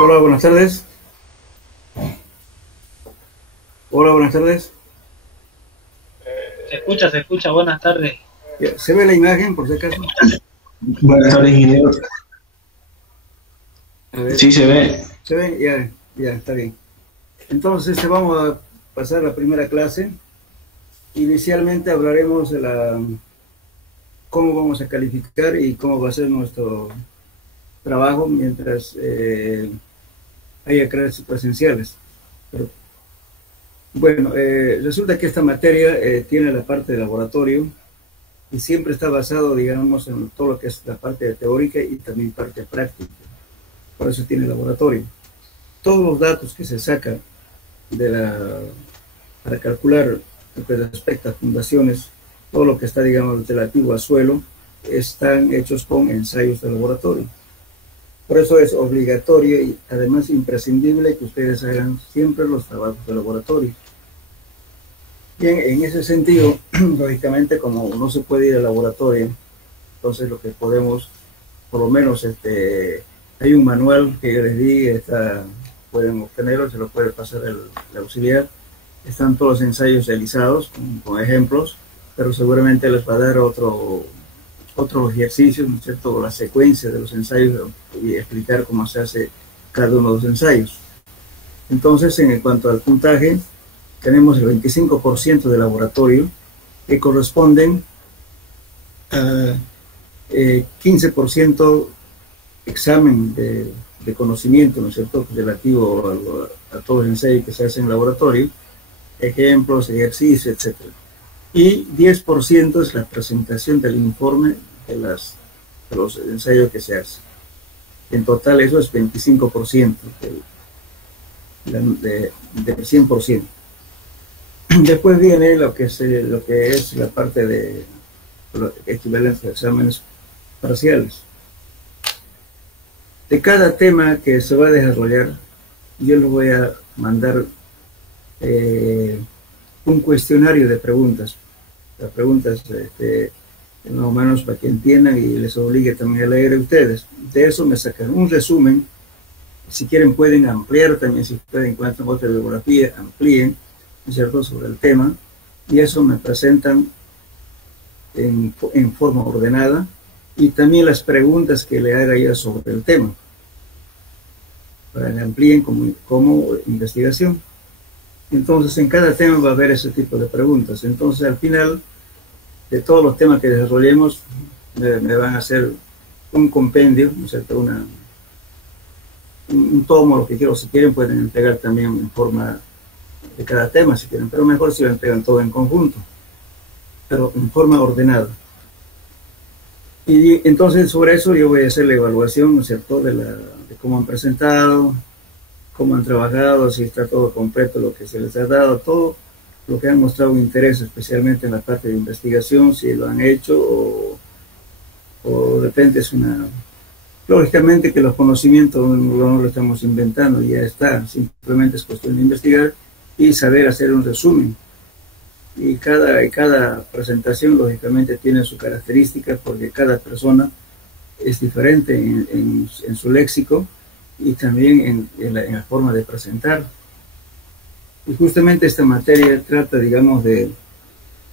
Hola, buenas tardes. Hola, buenas tardes. Se escucha, buenas tardes. Ya, ¿se ve la imagen por si acaso? Buenas tardes, ingeniero. A ver, Sí, se ve. ¿se ve? Ya, ya, está bien. Entonces, vamos a pasar a la primera clase. Inicialmente hablaremos de cómo vamos a calificar y cómo va a ser nuestro trabajo mientras haya clases presenciales. Pero, bueno, resulta que esta materia tiene la parte de laboratorio y siempre está basado, digamos, en todo lo que es la parte teórica y también parte práctica. Por eso tiene laboratorio. Todos los datos que se sacan de para calcular lo que respecta a fundaciones, todo lo que está, digamos, relativo al suelo, están hechos con ensayos de laboratorio. Por eso es obligatorio y además imprescindible que ustedes hagan siempre los trabajos de laboratorio. Bien, en ese sentido, lógicamente, como no se puede ir al laboratorio, entonces lo que podemos, por lo menos, hay un manual que yo les di, pueden obtenerlo, se lo puede pasar el auxiliar. Están todos los ensayos realizados con ejemplos, pero seguramente les va a dar otro ejercicio, ¿no es cierto?, la secuencia de los ensayos y explicar cómo se hace cada uno de los ensayos. Entonces, en cuanto al puntaje, tenemos el 25% de laboratorio, que corresponden a 15% examen de conocimiento, ¿no es cierto?, relativo a todos los ensayos que se hacen en laboratorio, ejemplos, ejercicios, etcétera. Y 10% es la presentación del informe de los ensayos que se hacen. En total eso es 25% del 100%. Después viene lo que es la parte de equivalencia de exámenes parciales. De cada tema que se va a desarrollar, yo les voy a mandar un cuestionario de preguntas. Las preguntas, más o menos para que entiendan y les obligue también a leer a ustedes. De eso me sacan un resumen. Si quieren pueden ampliar también, si ustedes encuentran otra bibliografía, amplíen, ¿no es cierto?, sobre el tema. Y eso me presentan en forma ordenada. Y también las preguntas que le haga yo sobre el tema, para que amplíen como investigación. Entonces, en cada tema va a haber ese tipo de preguntas. Entonces, al final de todos los temas que desarrollemos, me van a hacer un compendio, ¿no es cierto?, un tomo, lo que quiero. Si quieren, pueden entregar también en forma de cada tema, si quieren, pero mejor si lo entregan todo en conjunto, pero en forma ordenada. Y entonces, sobre eso, yo voy a hacer la evaluación, ¿no es cierto?, de cómo han presentado, cómo han trabajado, si está todo completo lo que se les ha dado, todo lo que han mostrado interés, especialmente en la parte de investigación, si lo han hecho o de repente es lógicamente que los conocimientos no lo estamos inventando, ya está, simplemente es cuestión de investigar y saber hacer un resumen. Y cada presentación lógicamente tiene su característica, porque cada persona es diferente en su léxico y también en la forma de presentar. Y justamente esta materia trata, digamos, de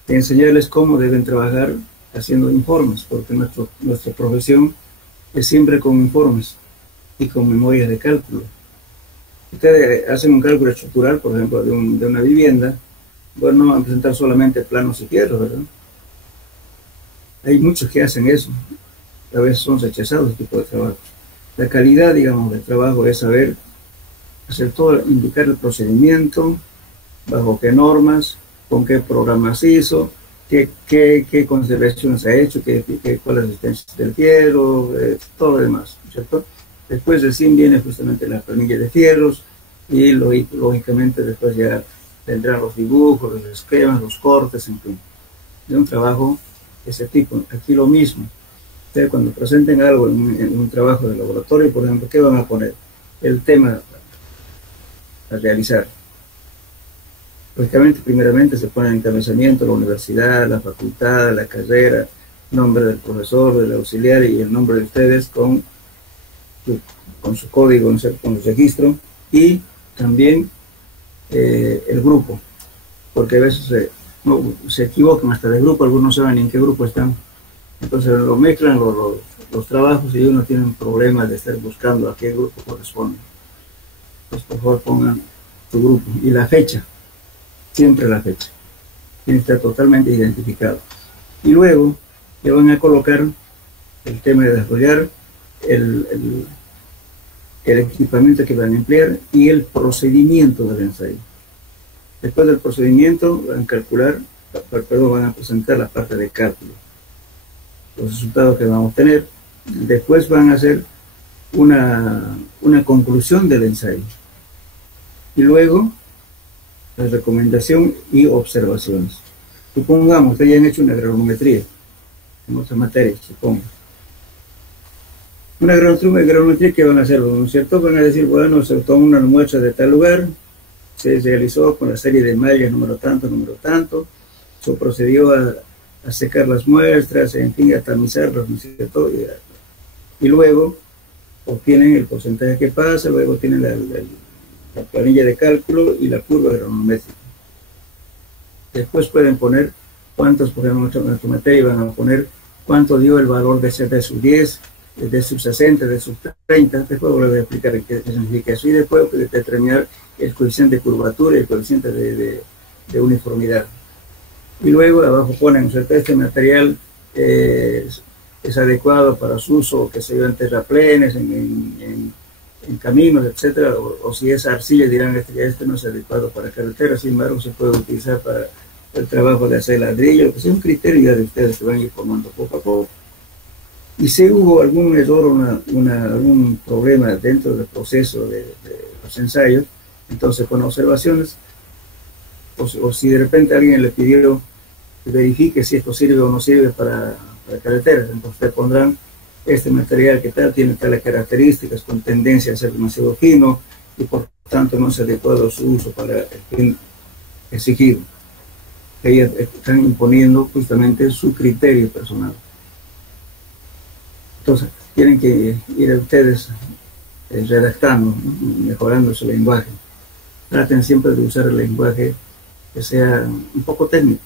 enseñarles cómo deben trabajar haciendo informes, porque nuestra profesión es siempre con informes y con memorias de cálculo. Ustedes hacen un cálculo estructural, por ejemplo, de una vivienda. Bueno, no van a presentar solamente planos y fierros, ¿verdad? Hay muchos que hacen eso. A veces son rechazados ese tipo de trabajo. La calidad, digamos, del trabajo es saber hacer todo, indicar el procedimiento, bajo qué normas, con qué programas hizo, qué consideraciones ha hecho, cuál es la resistencia del fierro, todo lo demás, ¿cierto? Después recién viene justamente la planilla de fierros y lógicamente después ya vendrán los dibujos, los esquemas, los cortes, en fin, de un trabajo de ese tipo. Aquí lo mismo. Ustedes cuando presenten algo en un trabajo de laboratorio, por ejemplo, ¿qué van a poner? El tema a realizar. Lógicamente, primeramente se pone el encabezamiento, la universidad, la facultad, la carrera, nombre del profesor, del auxiliar y el nombre de ustedes con con su código, ¿no? Con su registro, y también el grupo, porque a veces se equivocan hasta de grupo, algunos no saben ni en qué grupo están, entonces lo mezclan los trabajos y uno tiene un problema de estar buscando a qué grupo corresponde. Pues por favor pongan tu grupo y la fecha, siempre la fecha, tiene que estar totalmente identificado. Y luego le van a colocar el tema de desarrollar el equipamiento que van a emplear y el procedimiento del ensayo. Después del procedimiento van a calcular, van a presentar la parte de cálculo, los resultados que vamos a tener. Después van a hacer una conclusión del ensayo. Y luego la recomendación y observaciones. Supongamos que hayan hecho una granulometría en otra materia, supongo. Una granulometría, ¿qué van a hacer? ¿No es cierto? Van a decir, bueno, se toma una muestra de tal lugar, se realizó con la serie de mallas número tanto, se procedió a secar las muestras, en fin, a tamizarlas, ¿no es cierto? Y luego obtienen el porcentaje que pasa, luego tienen la planilla de cálculo y la curva granulométrica. Después pueden poner cuántos, por ejemplo, en tu materia van a poner cuánto dio el valor de sus 10, de sus 60, de sus 30, después voy a explicar qué significa eso, y después determinar el coeficiente de curvatura y el coeficiente de uniformidad. Y luego abajo ponen, ¿cierto? Este material es adecuado para su uso, que se yo, en terraplenes, en caminos, etcétera, o si es arcilla dirán este no es adecuado para carreteras, sin embargo se puede utilizar para el trabajo de hacer ladrillo, que es un criterio ya de ustedes que van a ir formando poco a poco. Y si hubo algún error, algún problema dentro del proceso de los ensayos, entonces con observaciones, o si de repente alguien le pidió que verifique si esto sirve o no sirve para carreteras, entonces te pondrán este material que tal tiene tales características con tendencia a ser demasiado fino y por tanto no es adecuado su uso para el fin exigido. Ellos están imponiendo justamente su criterio personal. Entonces, tienen que ir a ustedes redactando, ¿no? Mejorando su lenguaje. Traten siempre de usar el lenguaje que sea un poco técnico.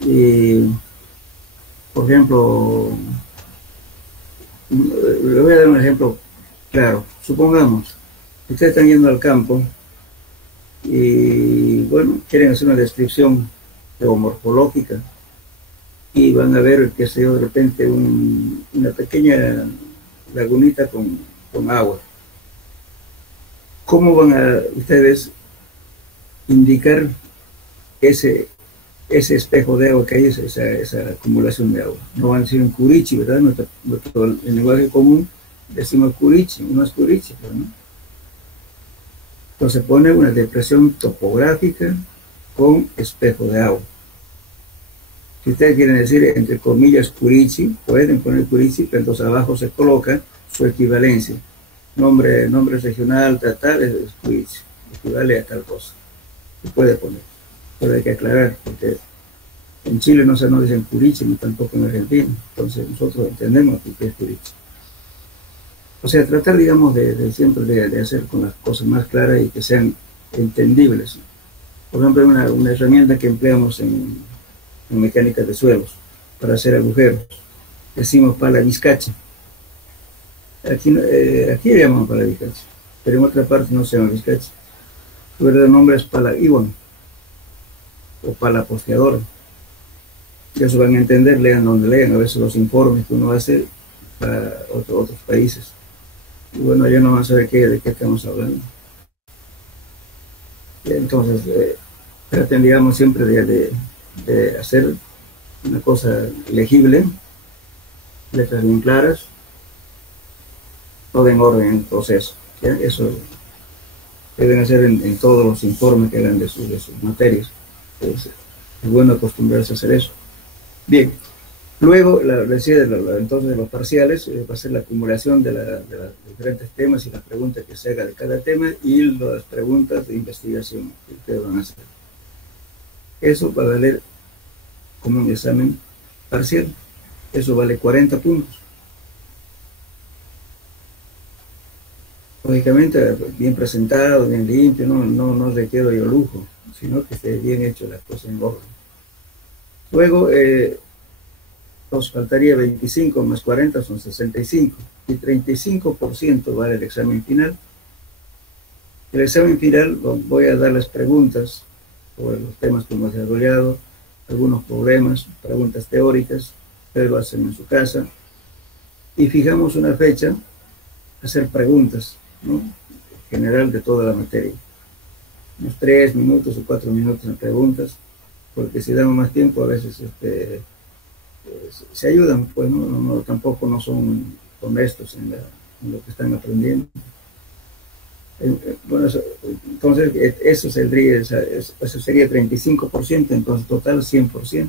Y, por ejemplo, le voy a dar un ejemplo claro. Supongamos que ustedes están yendo al campo y, bueno, quieren hacer una descripción geomorfológica y van a ver, qué sé yo, de repente una pequeña lagunita con agua. ¿Cómo van a ustedes indicar ese espejo de agua que hay, esa acumulación de agua? No van a decir un curichi, ¿verdad? En lenguaje común decimos curichi, no es curichi, pero no. Entonces pone una depresión topográfica con espejo de agua. Si ustedes quieren decir, entre comillas, curichi, pueden poner curichi, pero entonces abajo se coloca su equivalencia. Nombre regional, tal, es curichi, equivale a tal cosa. Se puede poner, pero hay que aclarar, porque en Chile no dicen curichi, ni tampoco en Argentina, entonces nosotros entendemos que es curichi. O sea, tratar, digamos, de siempre de hacer con las cosas más claras y que sean entendibles. Por ejemplo, una herramienta que empleamos en mecánica de suelos para hacer agujeros, decimos pala vizcacha. Aquí le llamamos pala vizcacha, pero en otra parte no se llama vizcacha. Su verdadero nombre es pala Iwan o pala posteadora. Y eso van a entender, lean donde lean, a veces los informes que uno hace para otros países. Y bueno, ya no van a saber de qué estamos hablando. Entonces, traten, digamos, siempre de hacer una cosa legible, letras bien claras, todo en orden en el proceso. ¿Ya? Eso deben hacer en todos los informes que hagan de sus materias. Entonces, es bueno acostumbrarse a hacer eso. Bien, luego, entonces de los parciales, va a ser la acumulación de los diferentes temas y las preguntas que se haga de cada tema y las preguntas de investigación que ustedes van a hacer. Eso va a valer como un examen parcial. Eso vale 40 puntos. Lógicamente, bien presentado, bien limpio, no requiero yo lujo, sino que esté bien hecho las cosas en orden. Luego, nos faltaría 25 más 40 son 65, y 35% vale el examen final. El examen final voy a dar las preguntas sobre los temas que hemos desarrollado, algunos problemas, preguntas teóricas, ustedes lo hacen en su casa, y fijamos una fecha, hacer preguntas, ¿no? En general de toda la materia. Unos 3 minutos o 4 minutos en preguntas, porque si damos más tiempo a veces se ayudan, pues tampoco no son honestos en lo que están aprendiendo. Bueno, entonces eso sería 35%, entonces total 100%.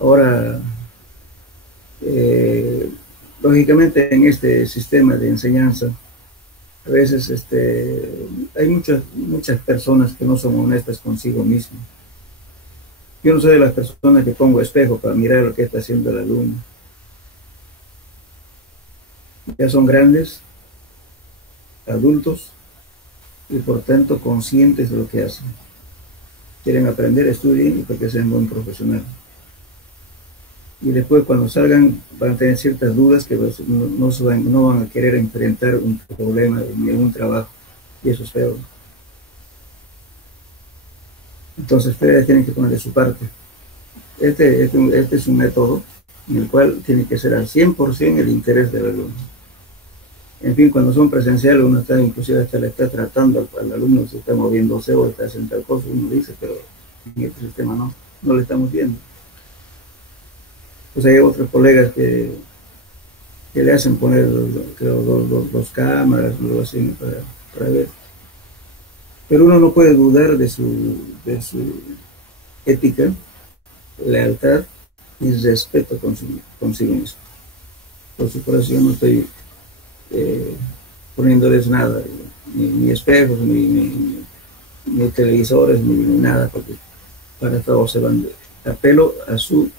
Ahora, lógicamente en este sistema de enseñanza, a veces hay muchas personas que no son honestas consigo mismas. Yo no soy de las personas que pongo espejo para mirar lo que está haciendo el alumno. Ya son grandes, adultos, y por tanto conscientes de lo que hacen. Quieren aprender, estudien y porque sean buen profesional. Y después cuando salgan van a tener ciertas dudas que no van a querer enfrentar un problema ni un trabajo, y eso es feo. Entonces ustedes tienen que poner de su parte. Este es un método en el cual tiene que ser al 100% el interés del alumno. En fin, cuando son presenciales, uno está inclusive hasta le está tratando al alumno, se está moviéndose o está haciendo tal cosa, uno dice, pero en este sistema no le estamos viendo. Pues hay otros colegas que le hacen poner, creo, dos cámaras, algo así, para ver. Pero uno no puede dudar de su ética, lealtad y respeto consigo mismo. Por eso yo no estoy poniéndoles nada, ni espejos, ni televisores, ni nada, porque para todo se van. Apelo a su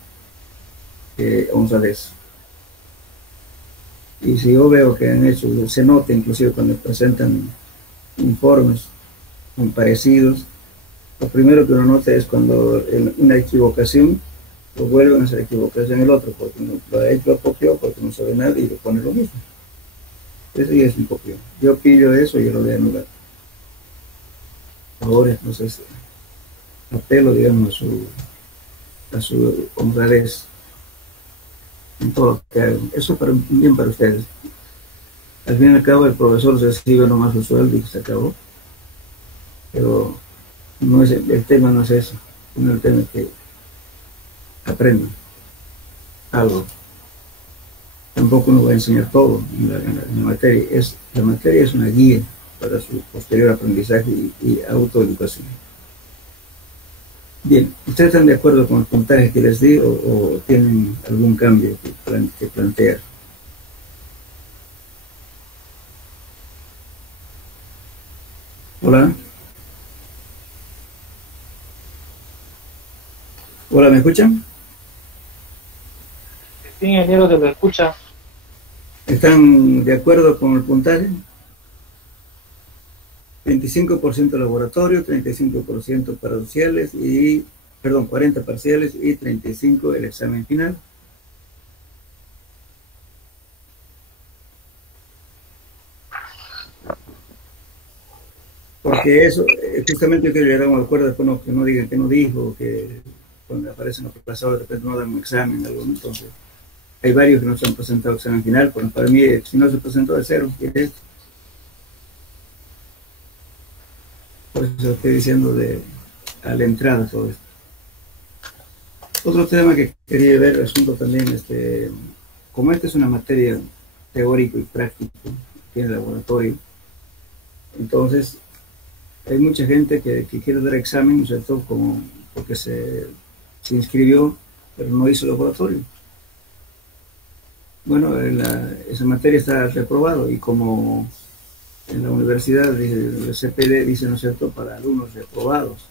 honradez. Y si yo veo que han hecho, se nota inclusive cuando presentan informes parecidos, lo primero que uno nota es cuando una equivocación lo vuelven a hacer equivocación el otro, porque lo copió, porque no sabe nada y le pone lo mismo. Eso ya es un copio. Yo pillo eso y yo lo voy a anular. Ahora, entonces, apelo, digamos, a su honradez en todo lo que hagan. Eso es bien para ustedes. Al fin y al cabo, el profesor recibe nomás su sueldo y se acabó. Pero el tema no es eso. El tema es que aprendan algo. Tampoco uno va a enseñar todo en la materia. La materia es una guía para su posterior aprendizaje y autoeducación. Bien, ¿ustedes están de acuerdo con el puntaje que les di o tienen algún cambio que plantear? Hola. Hola, ¿me escuchan? Sí, ingeniero, se lo escucha. ¿Están de acuerdo con el puntaje? 25% laboratorio, 35% parciales y, 40 parciales y 35 el examen final. Porque eso, justamente que llegamos al acuerdo, después que no digan que no dijo, que cuando aparecen los aplazados de repente no dan un examen, algo, entonces hay varios que no se han presentado examen final, pues para mí, si no se presentó de cero, ¿qué es esto? Por eso estoy diciendo a la entrada todo esto. Otro tema que quería ver, asunto también, como esta es una materia teórico y práctico, tiene laboratorio, entonces hay mucha gente que quiere dar examen, ¿cierto? Como porque se inscribió, pero no hizo laboratorio. Bueno, esa materia está reprobado y como en la universidad, el CPD dice, ¿no es cierto?, para alumnos reprobados.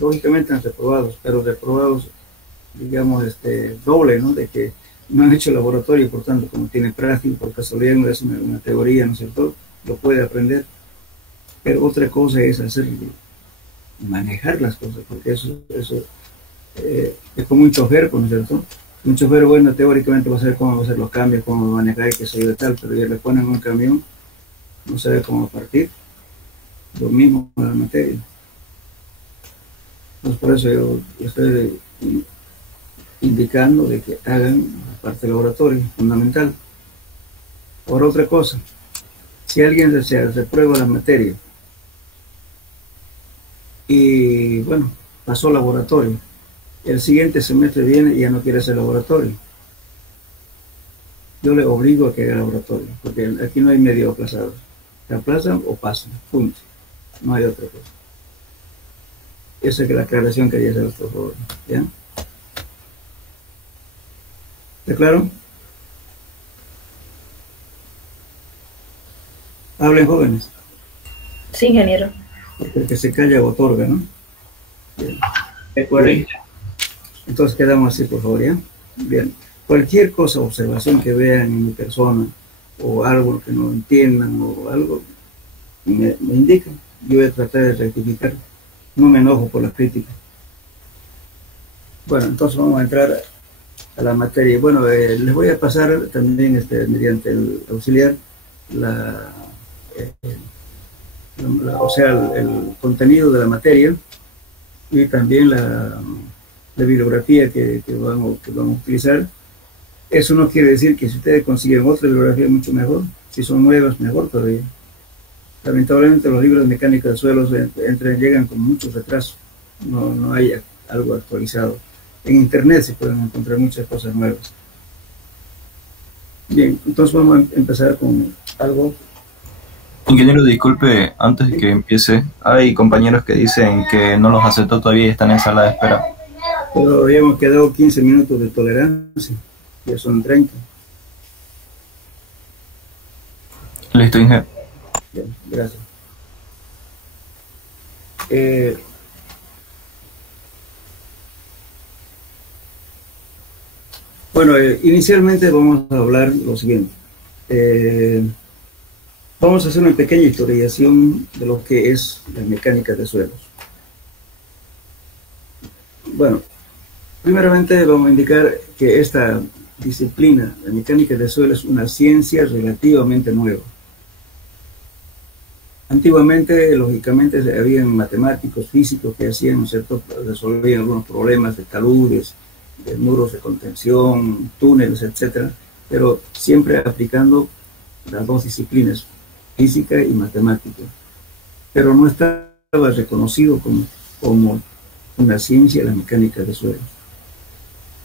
Lógicamente están reprobados, pero reprobados, digamos, doble, ¿no? De que no han hecho laboratorio, por tanto, como tiene práctica, por casualidad no es una teoría, ¿no es cierto? Lo puede aprender. Pero otra cosa es hacer, manejar las cosas, porque eso es como un chofer, ¿no es cierto? Un chofer, bueno, teóricamente va a saber cómo va a hacer los cambios, cómo va a manejar, qué sé yo de tal, pero ya le ponen un camión, no sabe cómo partir. Lo mismo con la materia. Entonces, por eso yo estoy indicando de que hagan la parte laboratorio, fundamental. Por otra cosa, si alguien se reprueba la materia y, bueno, pasó laboratorio, el siguiente semestre viene y ya no quiere hacer laboratorio, yo le obligo a que haga laboratorio, porque aquí no hay medio aplazado. Se aplazan o pasan, punto. No hay otra cosa. Esa es la aclaración que quería hacer, por favor. ¿Ya? ¿Está claro? Hablen, jóvenes. Sí, ingeniero. Porque el que se calla otorga, ¿no? Bien. Bien. Entonces quedamos así, por favor, ¿ya? Bien. Cualquier cosa, observación que vean en mi persona, o algo que no entiendan, o algo, me indican. Yo voy a tratar de rectificar. No me enojo por las críticas. Bueno, entonces vamos a entrar a la materia. Bueno, les voy a pasar también mediante el auxiliar o sea, el contenido de la materia y también la bibliografía que vamos a utilizar. Eso no quiere decir que si ustedes consiguen otra bibliografía mucho mejor, si son nuevas, mejor todavía. Lamentablemente los libros de mecánica de suelos llegan con mucho retraso, no hay algo actualizado. En internet se pueden encontrar muchas cosas nuevas. Bien, entonces vamos a empezar con algo. Ingeniero, disculpe, antes de que empiece, hay compañeros que dicen que no los aceptó todavía y están en sala de espera. Pero habíamos quedado 15 minutos de tolerancia, ya son 30. Listo, ingeniero. Bien, gracias. Bueno, inicialmente vamos a hablar lo siguiente. Vamos a hacer una pequeña historización de lo que es la mecánica de suelos. Bueno, primeramente vamos a indicar que esta disciplina, la mecánica de suelos, es una ciencia relativamente nueva. Antiguamente, lógicamente, habían matemáticos, físicos que hacían, ¿no es cierto?, resolvían algunos problemas de taludes, de muros de contención, túneles, etcétera, pero siempre aplicando las dos disciplinas, física y matemática. Pero no estaba reconocido como una ciencia la mecánica de suelos.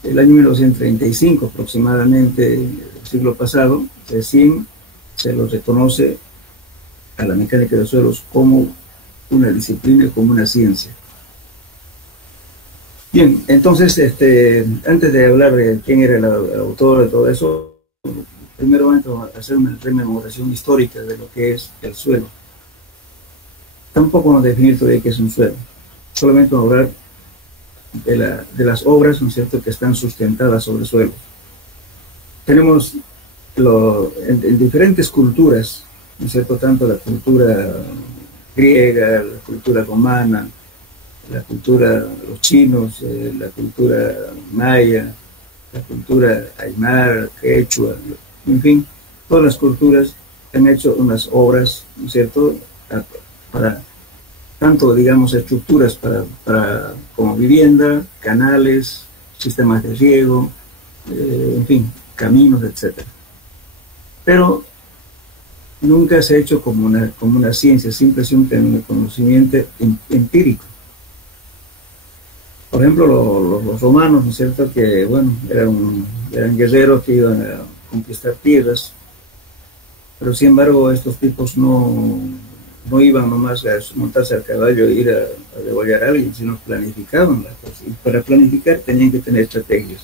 El año 1935 aproximadamente, el siglo pasado, recién se lo reconoce a la mecánica de suelos como una disciplina, como una ciencia. Bien, entonces, antes de hablar de quién era el autor de todo eso, primero vamos a hacer una rememoración histórica de lo que es el suelo. Tampoco vamos a definir todavía qué es un suelo, solamente vamos a hablar de las obras, ¿no es cierto?, que están sustentadas sobre suelo. Tenemos en diferentes culturas, ¿no es cierto?, tanto la cultura griega, la cultura romana, la cultura de los chinos, la cultura maya, la cultura aymara, quechua, en fin, todas las culturas han hecho unas obras, ¿no es cierto?, para tanto, digamos, estructuras como vivienda, canales, sistemas de riego, en fin, caminos, etc. Pero nunca se ha hecho como una ciencia, siempre es un conocimiento empírico. Por ejemplo, los romanos, ¿no es cierto?, que, bueno, eran guerreros que iban a conquistar tierras, pero sin embargo estos tipos no iban nomás a montarse al caballo e ir a degollar a alguien, sino planificaban las cosas. Y para planificar tenían que tener estrategias.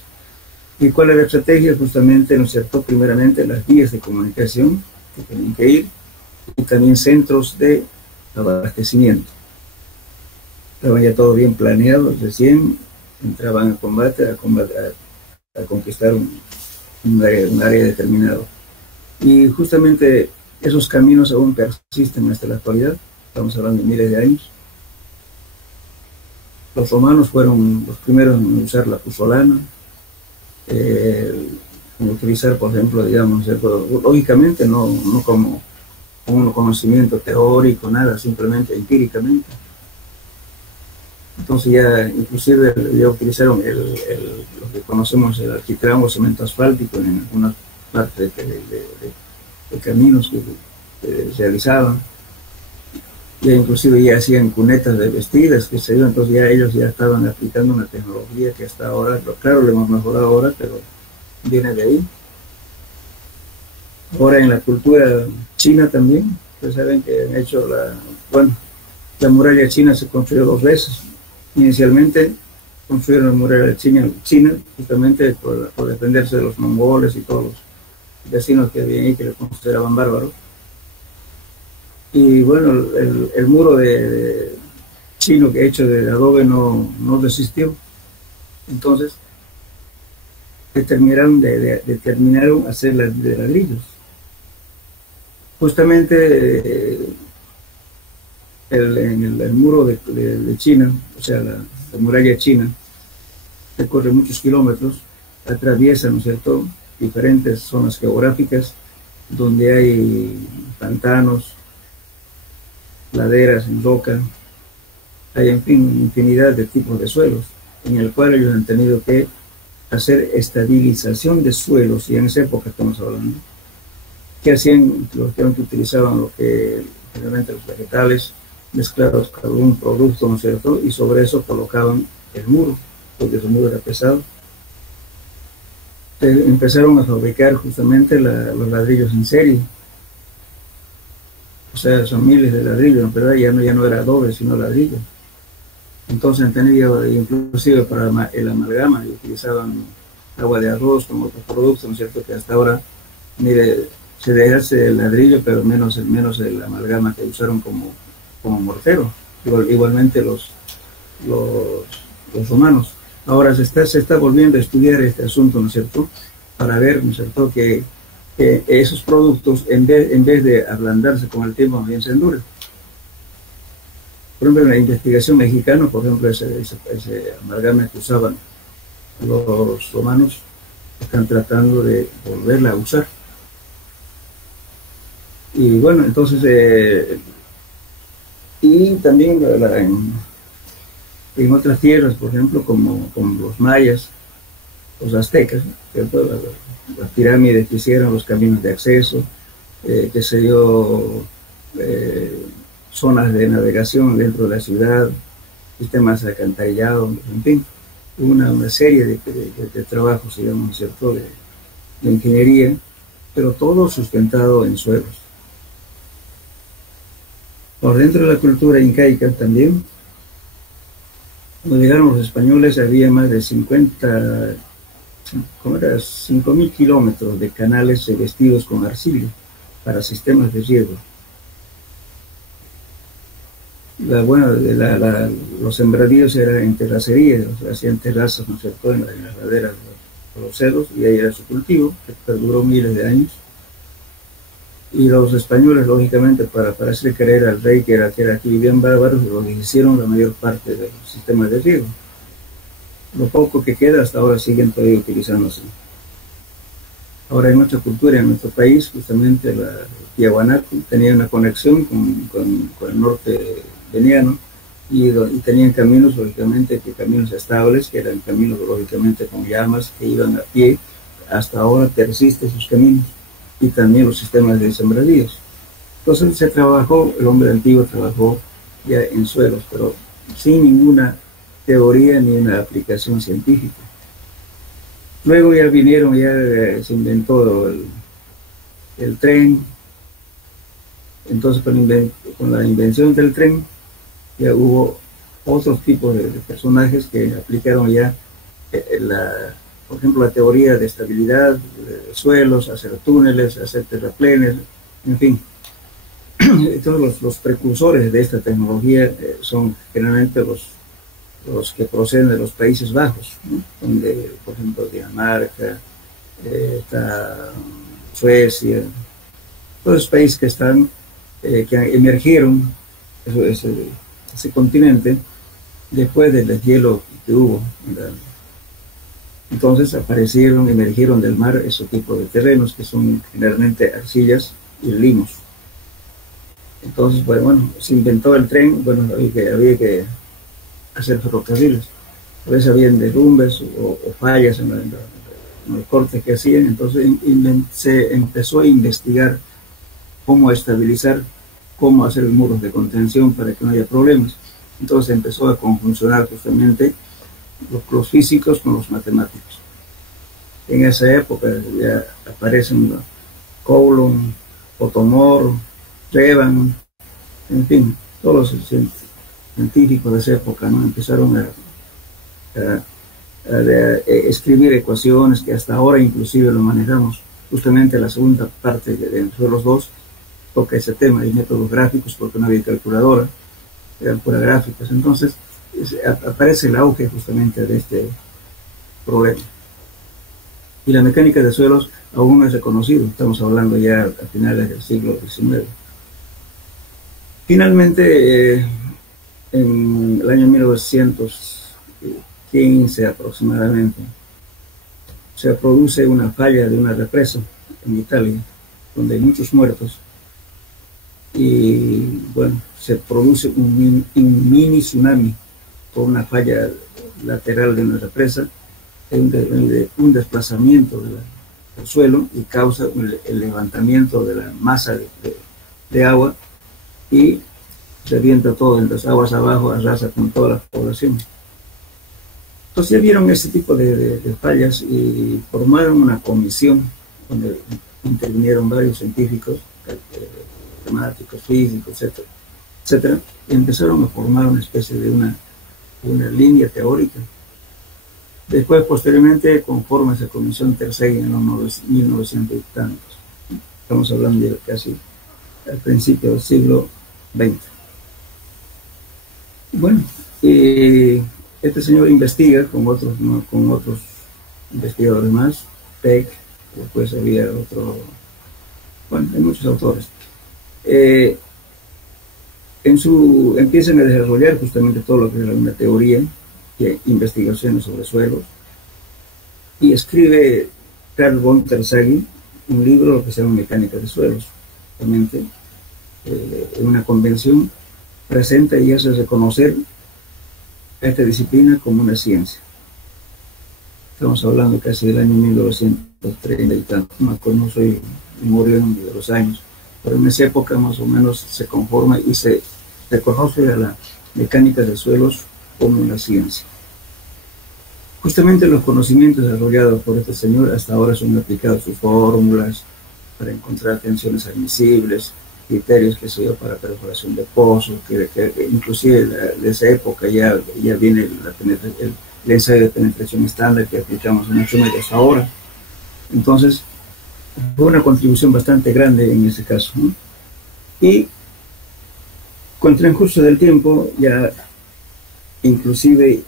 ¿Y cuál era la estrategia? Justamente, ¿no es cierto?, primeramente las vías de comunicación que tenían que ir, y también centros de abastecimiento. Estaban ya todo bien planeado, recién entraban a combate, a conquistar un área determinado. Y justamente esos caminos aún persisten hasta la actualidad, estamos hablando de miles de años. Los romanos fueron los primeros en usar la puzzolana, en utilizar, por ejemplo, digamos, lógicamente no como un conocimiento teórico, nada, simplemente empíricamente. Entonces ya inclusive ya utilizaron lo que conocemos el alquitrán o cemento asfáltico en algunas partes de caminos que realizaban. Ya inclusive ya hacían cunetas de vestidas, que se yo, entonces ya ellos ya estaban aplicando una tecnología que hasta ahora, claro, lo hemos mejorado ahora, pero viene de ahí. Ahora en la cultura china también, ustedes saben que han hecho la muralla china se construyó 2 veces. Inicialmente construyeron la muralla china justamente por defenderse de los mongoles y todos los vecinos que habían ahí que los consideraban bárbaros. Y bueno, el muro de chino que hecho de adobe no resistió. Entonces determinaron hacer de ladrillos. Justamente el muro de China, o sea, la muralla china, recorre muchos kilómetros, atraviesa, ¿no es cierto?, diferentes zonas geográficas donde hay pantanos, laderas en roca, hay en fin infinidad de tipos de suelos, en el cual ellos han tenido que hacer estabilización de suelos, y en esa época estamos hablando, que hacían, los que utilizaban lo que generalmente los vegetales, mezclados con algún producto, ¿no es cierto?, y sobre eso colocaban el muro, porque el muro era pesado. Empezaron a fabricar justamente los ladrillos en serie. O sea, son miles de ladrillos, ¿verdad? Ya no era adobe, sino ladrillo. Entonces han tenido, inclusive para el amalgama, y utilizaban agua de arroz como otros productos, ¿no es cierto?, que hasta ahora, mire, se deshace el ladrillo, pero menos el amalgama que usaron como mortero. Igualmente los romanos. Ahora se está volviendo a estudiar este asunto, ¿no es cierto?, para ver, ¿no es cierto?, que esos productos, en vez de ablandarse con el tiempo, bien se enduren. Por ejemplo, en la investigación mexicana, por ejemplo, ese amalgama que usaban los romanos, están tratando de volverla a usar. Y bueno, entonces, y también en otras tierras, por ejemplo, como los mayas, los aztecas, ¿cierto?, las pirámides que hicieron, los caminos de acceso, qué sé yo, zonas de navegación dentro de la ciudad, sistemas alcantarillados, en fin, una serie de trabajos, digamos, ¿cierto?, de ingeniería, pero todo sustentado en suelos. Por dentro de la cultura incaica también, cuando llegaron los españoles había más de 5.000 kilómetros de canales revestidos con arcilla para sistemas de riego. Los sembradíos eran en terracerías, o sea, hacían terrazas, ¿no es cierto?, en las laderas de los cerros, y ahí era su cultivo, que perduró miles de años. Y los españoles, lógicamente, para hacer creer al rey que aquí vivían bárbaros, lo hicieron la mayor parte de los sistemas de riego. Lo poco que queda hasta ahora siguen todavía utilizándose. Ahora en nuestra cultura, en nuestro país, justamente la Tiahuanaco tenía una conexión con el norte veniano, y tenían caminos, lógicamente, caminos estables, que eran caminos, lógicamente, con llamas, que iban a pie. Hasta ahora persisten sus caminos, y también los sistemas de sembradíos. Entonces el hombre antiguo trabajó ya en suelos, pero sin ninguna teoría ni una aplicación científica. Luego ya se inventó el tren. Entonces con la invención del tren ya hubo otros tipos de personajes que aplicaron ya por ejemplo, la teoría de estabilidad de suelos, hacer túneles, hacer terraplenes, en fin. Todos los precursores de esta tecnología son generalmente los que proceden de los Países Bajos, ¿no?, donde, por ejemplo, Dinamarca, está Suecia, todos los países que están, que emergieron, ese continente, después del deshielo que hubo. Entonces emergieron del mar esos tipos de terrenos que son generalmente arcillas y limos. Entonces, pues, bueno, se inventó el tren, bueno, había que hacer ferrocarriles. A veces habían derrumbes o fallas en los cortes que hacían, entonces se empezó a investigar cómo estabilizar, cómo hacer muros de contención para que no haya problemas. Entonces empezó a conjuncionar justamente los físicos con los matemáticos. En esa época ya aparecen Coulomb, Potomor, Revan, en fin, todos los científicos de esa época, ¿no? Empezaron a escribir ecuaciones que hasta ahora inclusive lo manejamos. Justamente la segunda parte de entre los dos toca ese tema, y métodos gráficos, porque no había calculadora, eran puras gráficas. Entonces aparece el auge justamente de este problema. Y la mecánica de suelos aún no es reconocido, estamos hablando ya a finales del siglo XIX. Finalmente, en el año 1915 aproximadamente, se produce una falla de una represa en Italia, donde hay muchos muertos, y bueno, se produce un mini tsunami por una falla lateral de una represa, un desplazamiento del suelo, y causa el levantamiento de la masa de agua, y revienta todo, entonces aguas abajo arrasa con toda la población. Entonces ya vieron ese tipo de fallas y formaron una comisión donde intervinieron varios científicos, matemáticos, físicos, etcétera, etcétera, y empezaron a formar una especie de una línea teórica. Después, posteriormente, conforma esa comisión Tersegui en los 1900 y tantos. Estamos hablando de casi al principio del siglo XX. Bueno, este señor investiga con otros investigadores más, Peck, después había otro, bueno, hay muchos autores. Empiezan a desarrollar justamente todo lo que es una teoría, investigaciones sobre suelos, y escribe Carl von Tersegui un libro que se llama Mecánica de Suelos. Realmente, en una convención presenta y hace reconocer a esta disciplina como una ciencia. Estamos hablando casi del año 1930 y tanto, no soy memoria de los años, pero en esa época más o menos se conforma y se reconoce a la mecánica de suelos como una ciencia. Justamente los conocimientos desarrollados por este señor hasta ahora son aplicados sus fórmulas para encontrar tensiones admisibles, criterios que se dio para perforación de pozos, que inclusive de esa época ya viene el ensayo de penetración estándar que aplicamos en 8 metros ahora. Entonces, fue una contribución bastante grande en ese caso, ¿no? Y con el transcurso del tiempo, ya inclusive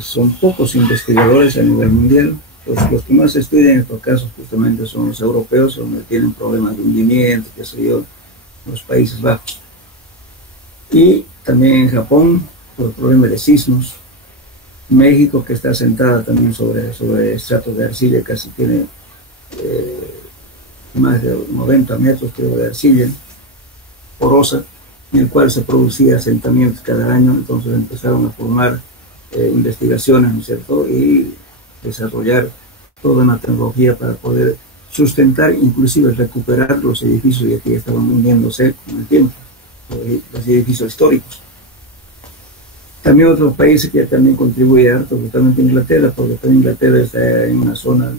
son pocos investigadores a nivel mundial. Los que más estudian estos casos justamente son los europeos, donde tienen problemas de hundimiento, qué sé yo, los Países Bajos. Y también en Japón, por el problema de sismos. México, que está asentada también sobre estratos de arcilla, casi tiene más de 90 metros, creo, de arcilla porosa, en el cual se producía asentamientos cada año. Entonces empezaron a formar investigaciones, ¿no es cierto?, y desarrollar toda una tecnología para poder sustentar, inclusive recuperar los edificios que estaban hundiéndose con el tiempo, los edificios históricos. También otros países que también contribuyen harto, justamente Inglaterra, porque también Inglaterra está en una zona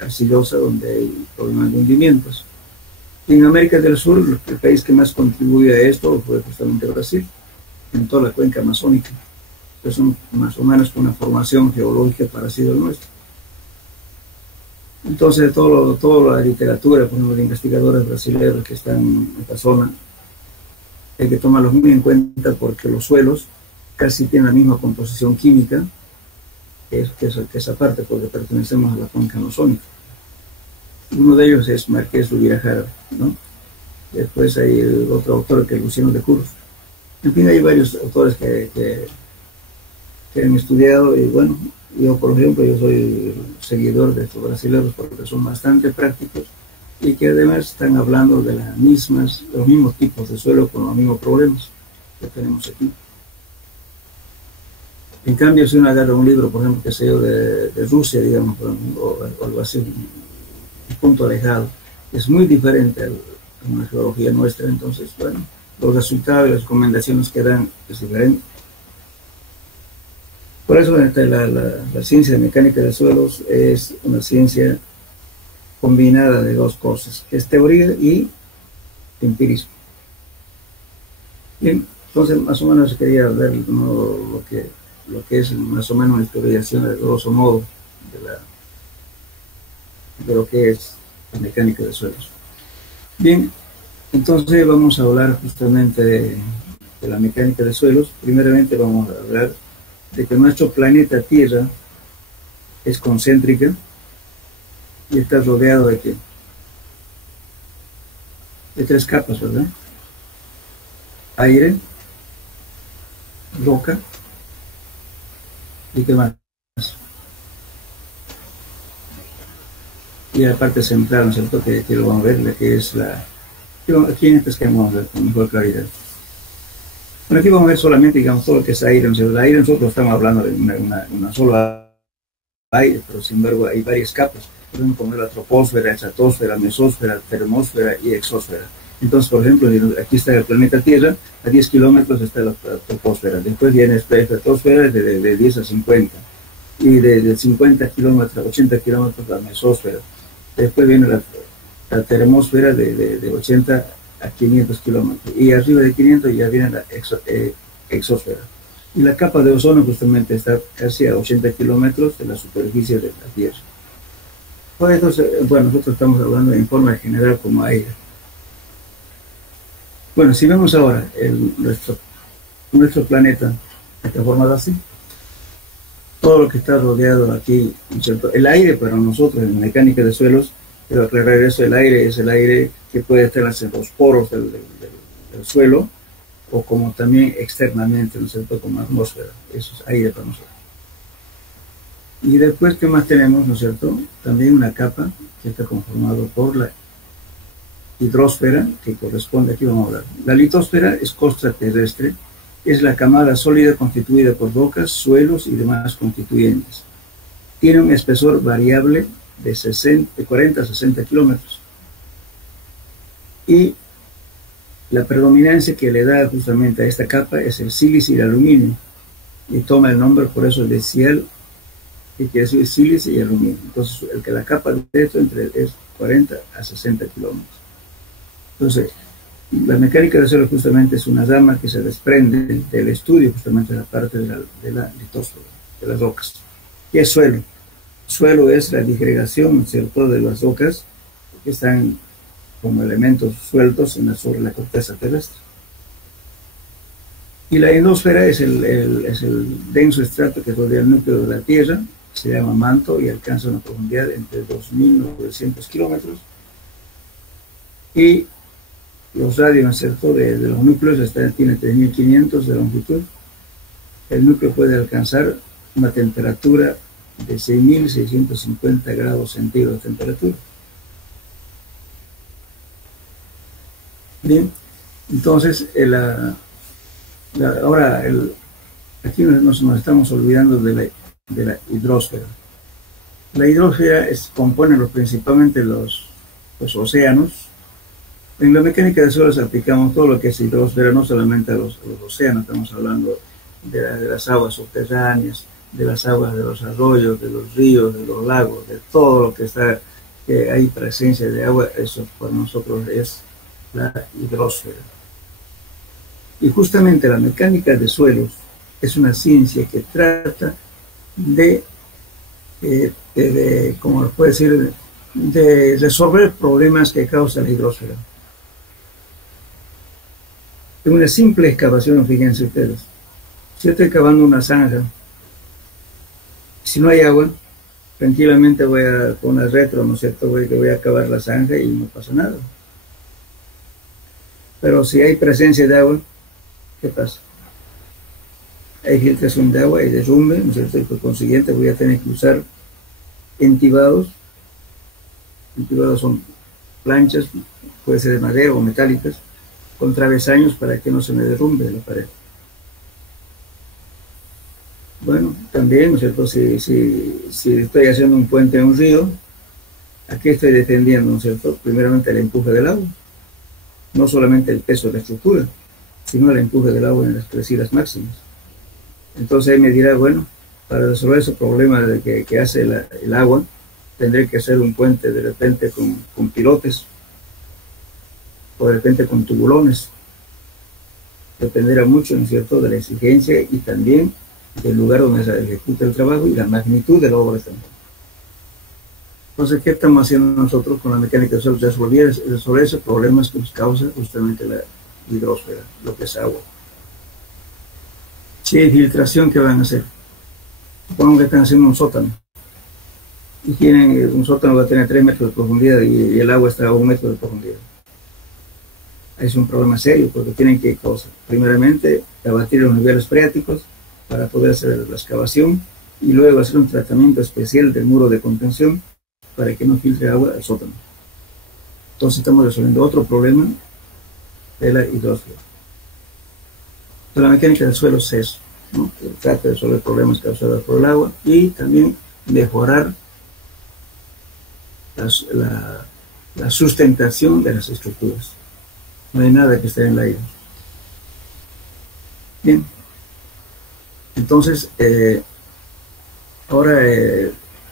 arcillosa donde hay problemas de hundimientos. Y en América del Sur, el país que más contribuye a esto fue justamente Brasil, en toda la cuenca amazónica. Entonces son más o menos una formación geológica parecida al nuestro. Entonces, toda la literatura, por ejemplo, de investigadores brasileños que están en esta zona, hay que tomarlos muy en cuenta porque los suelos casi tienen la misma composición química que esa parte, porque pertenecemos a la cuenca amazónica. Uno de ellos es Marqués Rovira Jara, ¿no? Después hay el otro autor que es Luciano de Curros. En fin, hay varios autores que han estudiado y bueno, yo por ejemplo, yo soy seguidor de estos brasileños porque son bastante prácticos y que además están hablando de los mismos tipos de suelo con los mismos problemas que tenemos aquí. En cambio, si uno agarra un libro, por ejemplo, que sea de Rusia, digamos, o algo así, un punto alejado, es muy diferente a una geología nuestra, entonces, bueno, los resultados y las recomendaciones que dan es diferente. Por eso la ciencia de mecánica de suelos es una ciencia combinada de dos cosas, que es teoría y empirismo. Bien, entonces más o menos quería ver, ¿no?, lo que es más o menos una historización de grosso modo de lo que es la mecánica de suelos. Bien, entonces vamos a hablar justamente de la mecánica de suelos. Primeramente vamos a hablar de que nuestro planeta Tierra es concéntrica y está rodeado de ¿qué? De 3 capas, ¿verdad? Aire, roca y qué más. Y la parte central, ¿no es cierto?, que lo vamos a ver, la que es aquí en esta esquema vamos a ver con mejor claridad. Bueno, aquí vamos a ver solamente, digamos, todo lo que es aire. El aire, nosotros estamos hablando de una sola aire, pero sin embargo hay varias capas. Podemos poner la troposfera, estratosfera, mesósfera, termósfera y exósfera. Entonces, por ejemplo, aquí está el planeta Tierra, a 10 kilómetros está la troposfera. Después viene la estratosfera de 10 a 50. Y de 50 kilómetros a 80 kilómetros la mesósfera. Después viene la termósfera de 80 a 500 kilómetros. Y arriba de 500 ya viene la exósfera. Y la capa de ozono justamente está casi a 80 kilómetros de la superficie de la Tierra. Por eso, bueno, nosotros estamos hablando en forma general como aire. Bueno, si vemos ahora nuestro planeta, está formado así. Todo lo que está rodeado aquí, ¿cierto? El aire para nosotros en mecánica de suelos, pero aclarar eso, el aire es el aire que puede estar en los poros del suelo o como también externamente, ¿no es cierto?, como atmósfera. Eso es aire para nosotros. Y después, ¿qué más tenemos, no es cierto? También una capa que está conformada por la hidrosfera, que corresponde, aquí vamos a hablar. La litosfera es costra terrestre, es la camada sólida constituida por rocas, suelos y demás constituyentes. Tiene un espesor variable de 40 a 60 kilómetros. Y la predominancia que le da justamente a esta capa es el sílice y el aluminio. Y toma el nombre por eso de ciel, que quiere decir sílice y aluminio. Entonces, la capa de esto es 40 a 60 kilómetros. Entonces, la mecánica de suelo justamente es una rama que se desprende del estudio justamente de la parte de la litosfera, de las rocas. ¿Qué es suelo? Suelo es la disgregación, ¿cierto?, de las rocas que están como elementos sueltos sobre la corteza terrestre. Y la hidrosfera es el denso estrato que rodea el núcleo de la Tierra, se llama manto y alcanza una profundidad entre 2.900 kilómetros. Y los radios, ¿no es cierto?, de los núcleos tiene 3.500 de longitud. El núcleo puede alcanzar una temperatura de 6.650 grados centígrados de temperatura. Bien, entonces aquí nos estamos olvidando de la hidrosfera. La hidrosfera compone principalmente los océanos. En la mecánica de suelos aplicamos todo lo que es hidrosfera, no solamente a los océanos, estamos hablando de las aguas subterráneas, de las aguas de los arroyos, de los ríos, de los lagos, de todo lo que hay presencia de agua. Eso para nosotros es la hidrosfera. Y justamente la mecánica de suelos es una ciencia que trata como puede decir, de resolver problemas que causa la hidrosfera. En una simple excavación, fíjense ustedes, si yo estoy cavando una zanja, si no hay agua, tranquilamente voy a, con una retro, ¿no es cierto?, voy a cavar la zanja y no pasa nada. Pero si hay presencia de agua, ¿qué pasa? Hay filtración de agua, hay derrumbe, ¿no es cierto?, y por consiguiente voy a tener que usar entibados. Entibados son planchas, puede ser de madera o metálicas, con travesaños para que no se me derrumbe la pared. Bueno, también, ¿no es cierto?, si estoy haciendo un puente en un río, aquí estoy defendiendo, ¿no es cierto?, primeramente el empuje del agua, no solamente el peso de la estructura, sino el empuje del agua en las crecidas máximas. Entonces ahí me dirá, bueno, para resolver ese problema de que hace el agua, tendré que hacer un puente de repente con pilotes, o de repente con tubulones. Dependerá mucho, ¿no es cierto?, de la exigencia y también del lugar donde se ejecuta el trabajo y la magnitud de la obra también. Entonces, ¿qué estamos haciendo nosotros con la mecánica de suelos? Resolver esos problemas que nos causa justamente la hidrosfera, lo que es agua. Si hay filtración, ¿qué van a hacer? Supongo que están haciendo un sótano. Y tienen, un sótano va a tener 3 metros de profundidad y el agua está a 1 metro de profundidad. Es un problema serio porque tienen que, primeramente, abatir los niveles freáticos para poder hacer la excavación y luego hacer un tratamiento especial del muro de contención para que no filtre agua al sótano. Entonces estamos resolviendo otro problema de la hidrosfera. La mecánica del suelo es eso, ¿no?, que trata de resolver problemas causados por el agua y también mejorar la sustentación de las estructuras. No hay nada que esté en el aire. Bien. Entonces, ahora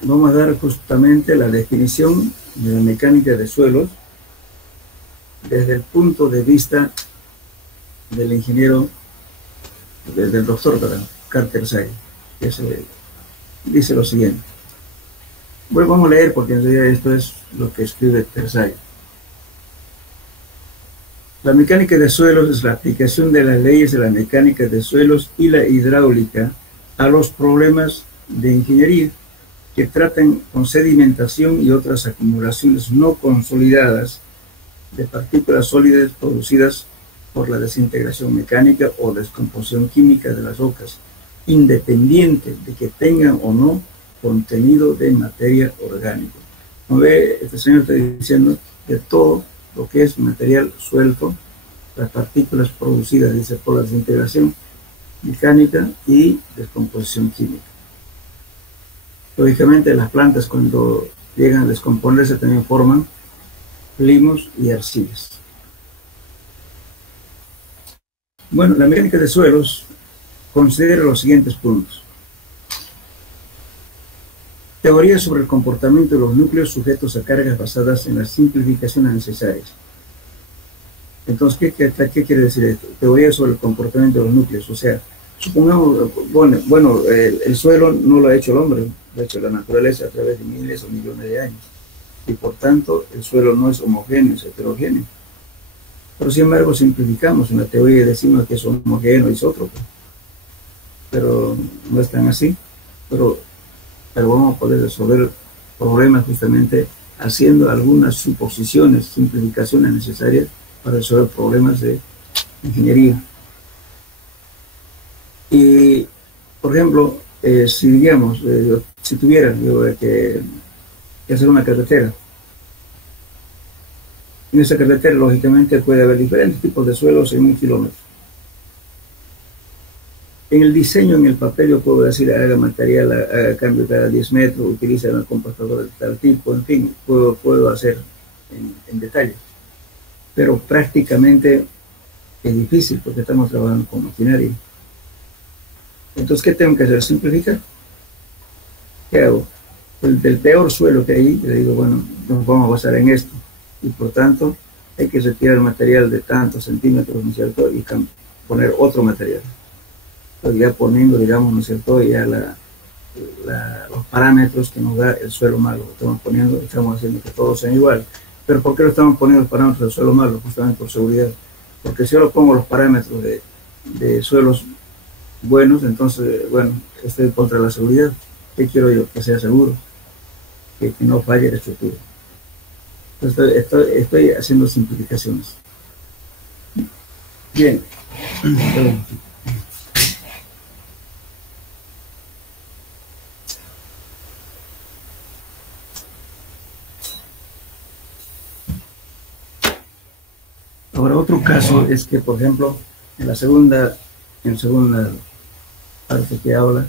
vamos a dar justamente la definición de la mecánica de suelos desde el punto de vista del ingeniero, del doctor Carl Terzaghi, que dice lo siguiente. Bueno, vamos a leer porque en realidad esto es lo que escribe Terzaghi. La mecánica de suelos es la aplicación de las leyes de la mecánica de suelos y la hidráulica a los problemas de ingeniería que tratan con sedimentación y otras acumulaciones no consolidadas de partículas sólidas producidas por la desintegración mecánica o descomposición química de las rocas, independiente de que tengan o no contenido de materia orgánica. Como ve, este señor está diciendo de todo lo que es material suelto, las partículas producidas, dice, por la desintegración mecánica y descomposición química. Lógicamente, las plantas cuando llegan a descomponerse también forman limos y arcillas. Bueno, la mecánica de suelos considera los siguientes puntos. Teoría sobre el comportamiento de los núcleos sujetos a cargas basadas en las simplificaciones necesarias. Entonces, ¿qué quiere decir esto? Teoría sobre el comportamiento de los núcleos. O sea, supongamos, bueno, el suelo no lo ha hecho el hombre, lo ha hecho la naturaleza a través de miles o millones de años. Y por tanto, el suelo no es homogéneo, es heterogéneo. Pero sin embargo, simplificamos una teoría y decimos que es homogéneo y isótropo. Pero no es tan así. Pero vamos a poder resolver problemas justamente haciendo algunas suposiciones, simplificaciones necesarias para resolver problemas de ingeniería. Y, por ejemplo, si digamos, si tuviera que hacer una carretera, en esa carretera lógicamente puede haber diferentes tipos de suelos en 1 kilómetro. En el diseño, en el papel, yo puedo decir, haga material, haga cambio cada 10 metros, utiliza una compostadora de tal tipo, en fin, puedo hacer en detalle. Pero prácticamente es difícil porque estamos trabajando con maquinaria. Entonces, ¿qué tengo que hacer? Simplificar. ¿Qué hago? Del peor suelo que hay, le digo, bueno, nos vamos a basar en esto. Y por tanto, hay que retirar el material de tantos centímetros, ¿no es cierto? Y poner otro material. Entonces, ya poniendo, digamos, ¿no es cierto?, ya los parámetros que nos da el suelo malo. Estamos poniendo, estamos haciendo que todos sean igual. Pero ¿por qué lo estamos poniendo los parámetros del suelo malo? Justamente por seguridad. Porque si yo lo pongo los parámetros de suelos buenos, entonces, bueno, estoy contra la seguridad. ¿Qué quiero yo? Que sea seguro. que no falle la estructura. Entonces, estoy haciendo simplificaciones. Bien. Ahora, otro caso es que, por ejemplo, en la segunda parte que habla,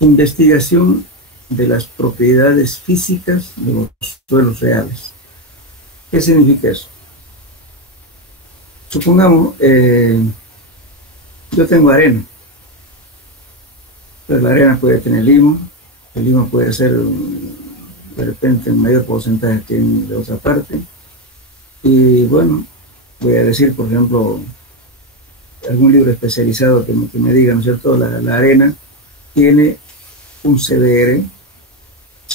investigación de las propiedades físicas de los suelos reales. ¿Qué significa eso? Supongamos, yo tengo arena, pero la arena puede tener limo, el limo puede ser de repente un mayor porcentaje que en la otra parte, y bueno, voy a decir, por ejemplo, algún libro especializado que me diga, ¿no es cierto?, la arena tiene un CBR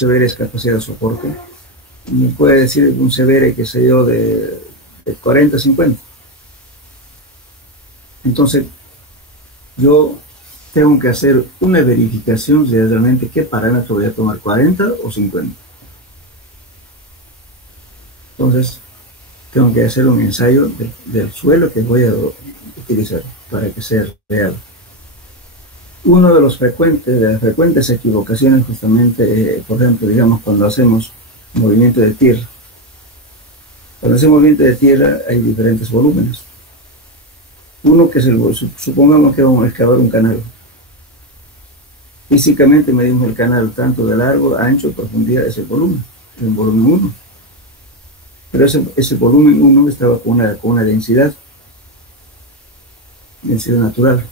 es capacidad de soporte, me puede decir un CBR, que sé yo, de 40, 50. Entonces, yo tengo que hacer una verificación de realmente qué parámetro voy a tomar, 40 o 50. Entonces, tengo que hacer un ensayo del suelo que voy a utilizar para que sea real. Uno de las frecuentes equivocaciones, justamente, por ejemplo, digamos, cuando hacemos movimiento de tierra. Cuando hacemos movimiento de tierra hay diferentes volúmenes. Uno que es supongamos que vamos a excavar un canal. Físicamente medimos el canal tanto de largo, ancho, profundidad, es el volumen 1. Pero ese volumen 1 estaba con una densidad natural.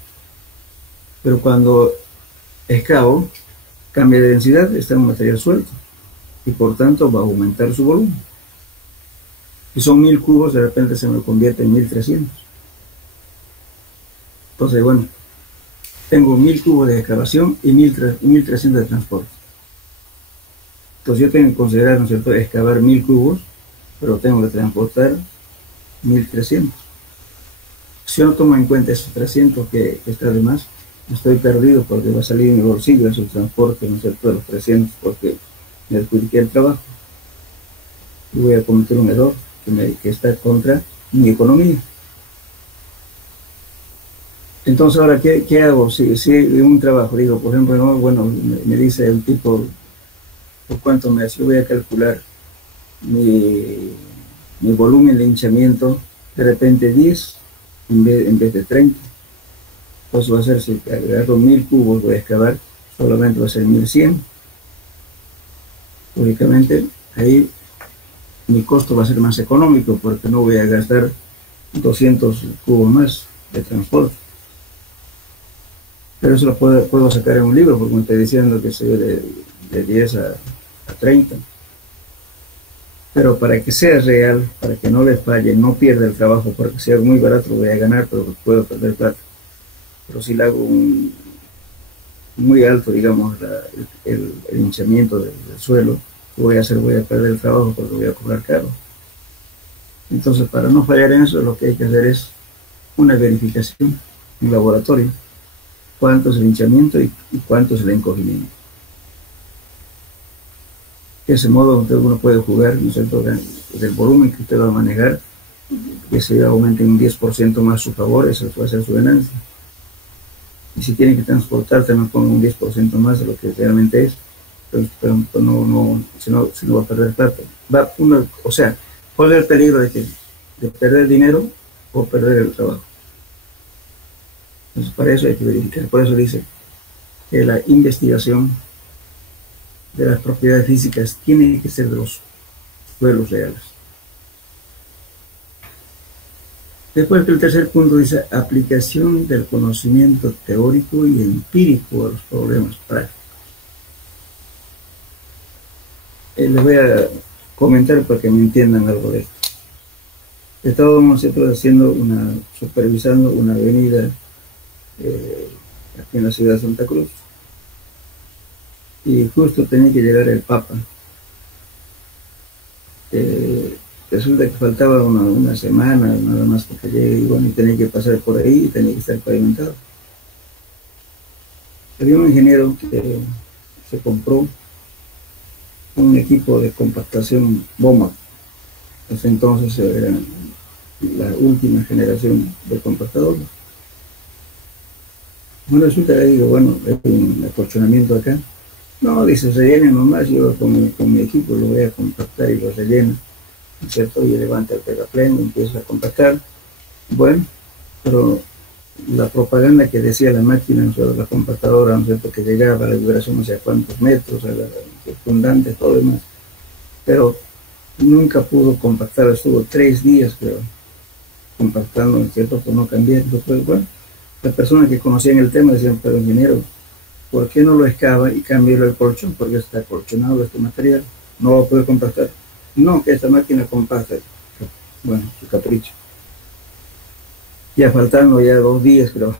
Pero cuando excavo, cambia de densidad, está en un material suelto, y por tanto va a aumentar su volumen. Si son 1000 cubos, de repente se me convierte en 1300. Entonces, bueno, tengo 1000 cubos de excavación y 1300 de transporte. Entonces yo tengo que considerar, ¿no es cierto?, excavar 1000 cubos, pero tengo que transportar 1300. Si yo no tomo en cuenta esos 300 que está de más, estoy perdido, porque va a salir en mi bolsillo ese transporte, ¿no es cierto?, de los 300, porque me adjudiqué el trabajo y voy a cometer un error que está contra mi economía. Entonces, ahora, ¿qué hago? Si en un trabajo digo, por ejemplo, no, bueno, me dice el tipo, ¿por cuánto me hace? Yo voy a calcular mi volumen de hinchamiento, de repente 10 en vez de 30. Entonces va a ser, si agarro 1000 cubos, voy a excavar, solamente va a ser 1100. Lógicamente, ahí mi costo va a ser más económico, porque no voy a gastar 200 cubos más de transporte. Pero eso lo puedo sacar en un libro, porque me estoy diciendo que soy de 10 a 30. Pero para que sea real, para que no le falle, no pierda el trabajo, porque si hago muy barato lo voy a ganar, pero puedo perder plata. Pero si le hago muy alto, digamos, el hinchamiento del suelo, voy a perder el trabajo, porque lo voy a cobrar caro. Entonces, para no fallar en eso, lo que hay que hacer es una verificación en laboratorio. Cuánto es el hinchamiento y cuánto es el encogimiento. De ese modo uno puede jugar, ¿no es cierto?, del volumen que usted va a manejar, que se aumente un 10% más su favor, eso puede ser su ganancia. Y si tiene que transportar, también ponga un 10% más de lo que realmente es, pero si no va a perder plata. O sea, corre el peligro de perder dinero o perder el trabajo. Entonces, para eso hay que verificar. Por eso dice que la investigación de las propiedades físicas tiene que ser de los suelos reales. Después, el tercer punto dice aplicación del conocimiento teórico y empírico a los problemas prácticos. Les voy a comentar para que me entiendan algo de esto. Estábamos nosotros supervisando una avenida aquí en la ciudad de Santa Cruz, y justo tenía que llegar el Papa. Resulta que faltaba una semana nada más para que llegue, y bueno, y tenía que pasar por ahí y tenía que estar pavimentado. Había un ingeniero que se compró un equipo de compactación BOMA. Entonces era la última generación de compactadores. Bueno, resulta que digo, bueno, hay un acolchonamiento acá. No, dice, rellenen nomás, yo con mi equipo lo voy a compactar y lo relleno, ¿no es cierto? Y levanta el terraplén, empieza a compactar. Bueno, pero la propaganda que decía la máquina, ¿no es cierto? La compactadora, ¿no es cierto? Que llegaba a la vibración no sé a cuántos metros, a la circundante, todo lo demás. Pero nunca pudo compactar, estuvo 3 días, creo, compactando, ¿no es cierto? Por no cambiar. Entonces, bueno, las personas que conocían el tema decían, pero ingeniero, ¿por qué no lo excava y cambia el colchón? Porque está acolchonado este material, no va a poder compactar. No, que esta máquina compacta. Bueno, su capricho. Ya faltando ya 2 días, creo,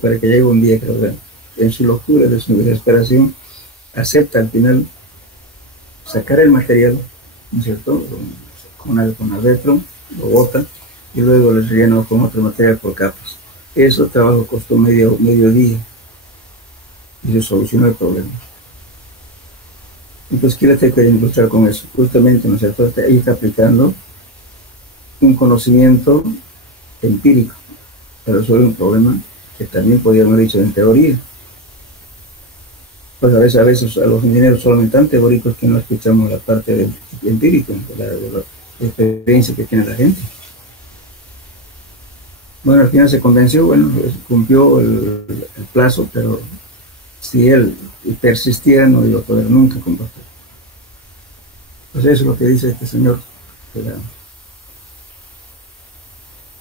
para que llegue un día, creo, en su locura, de su desesperación, acepta al final sacar el material, ¿no es cierto? Con adentro, lo bota y luego le rellena con otro material por capas. Eso trabajo costó medio día y se solucionó el problema. Entonces, ¿qué le tengo que ilustrar con eso? Justamente, ¿no es cierto? Ahí está aplicando un conocimiento empírico para resolver un problema que también podríamos haber dicho en teoría. Pues a veces a los ingenieros solamente tan teóricos que no escuchamos la parte del empírico, de la experiencia que tiene la gente. Bueno, al final se convenció, bueno, cumplió el plazo, pero si él persistía no iba a poder nunca compactar. Pues eso es lo que dice este señor,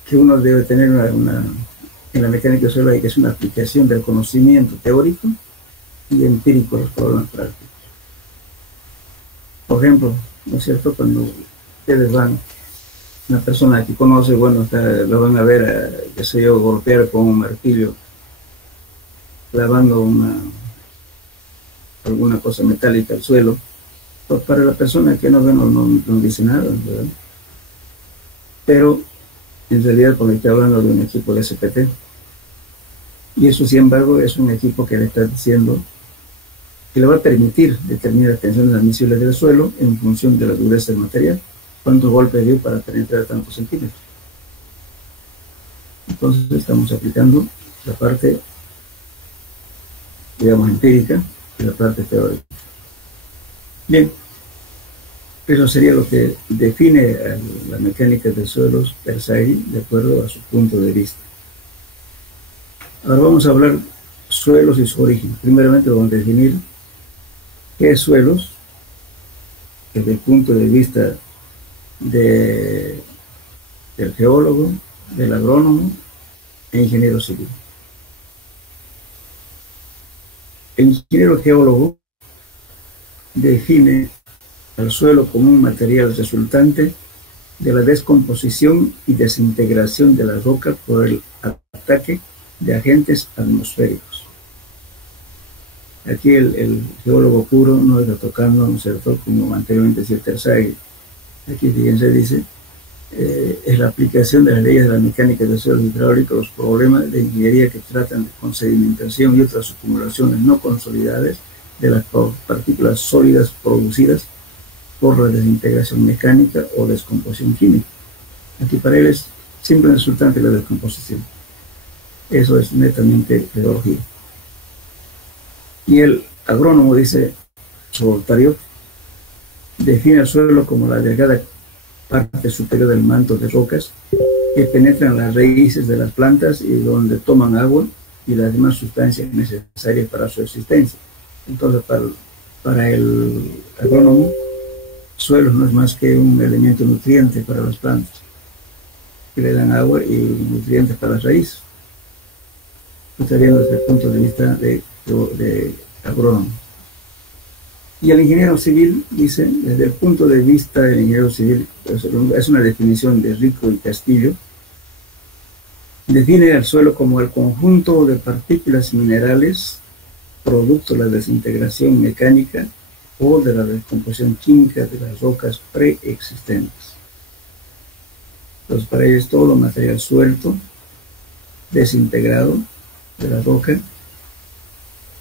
que uno debe tener en la mecánica del suelo hay que es una aplicación del conocimiento teórico y empírico de los problemas prácticos. Por ejemplo, ¿no es cierto? Cuando ustedes van, una persona que conoce, bueno, lo van a ver, qué sé yo, golpear con un martillo, clavando alguna cosa metálica al suelo, pues para la persona que no ve no dice nada, ¿verdad? Pero en realidad, porque estoy hablando de un equipo de SPT, y eso, sin embargo, es un equipo que le está diciendo que le va a permitir determinar tensiones admisibles del suelo en función de la dureza del material, cuántos golpes dio para penetrar tantos centímetros. Entonces estamos aplicando la parte, digamos, empírica y la parte teórica. Bien, eso sería lo que define la mecánica de suelos per se, de acuerdo a su punto de vista. Ahora vamos a hablar suelos y su origen. Primeramente vamos a definir qué es suelos desde el punto de vista del geólogo, del agrónomo e ingeniero civil. El ingeniero geólogo define al suelo como un material resultante de la descomposición y desintegración de las rocas por el ataque de agentes atmosféricos. Aquí el geólogo puro no está tocando, ¿no es cierto?, como anteriormente decía Terzaghi. Aquí, fíjense, dice, es la aplicación de las leyes de la mecánica de suelos hidráulicos, los problemas de ingeniería que tratan con sedimentación y otras acumulaciones no consolidadas de las partículas sólidas producidas por la desintegración mecánica o descomposición química. Aquí para él es siempre resultante de la descomposición. Eso es netamente geología. Y el agrónomo dice, su voluntario, define el suelo como la delgada parte superior del manto de rocas que penetran las raíces de las plantas y donde toman agua y las demás sustancias necesarias para su existencia. Entonces, para el agrónomo, suelos no es más que un elemento nutriente para las plantas, que le dan agua y nutrientes para las raíces. Estaría desde el punto de vista de agrónomo. Y el ingeniero civil dice, desde el punto de vista del ingeniero civil, es una definición de Rico y Castillo, define el suelo como el conjunto de partículas minerales producto de la desintegración mecánica o de la descomposición química de las rocas preexistentes. Entonces, para ello es todo material suelto, desintegrado de la roca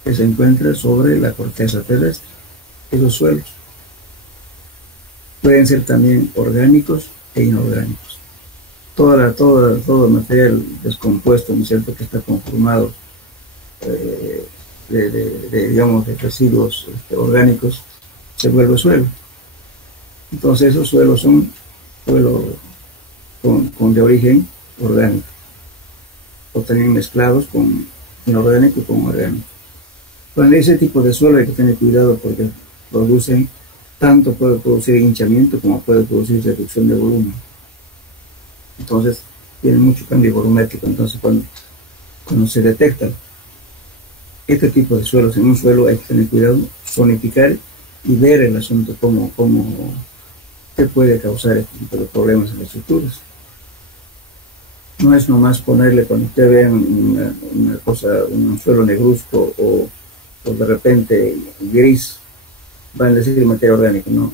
que se encuentra sobre la corteza terrestre. esos suelos. Pueden ser también orgánicos e inorgánicos. Todo material descompuesto, ¿no es cierto?, que está conformado digamos, de residuos orgánicos, se vuelve suelo. Entonces esos suelos son suelos de origen orgánico, o también mezclados con inorgánico y con orgánico. Con ese tipo de suelo hay que tener cuidado porque producen, tanto puede producir hinchamiento como puede producir reducción de volumen. Entonces tiene mucho cambio volumétrico. Entonces cuando se detecta este tipo de suelos en un suelo hay que tener cuidado, zonificar y ver el asunto cómo qué puede causar este tipo de problemas en las estructuras. No es nomás ponerle, cuando usted ve una cosa, un suelo negruzco o de repente gris, van a decir materia orgánica, no.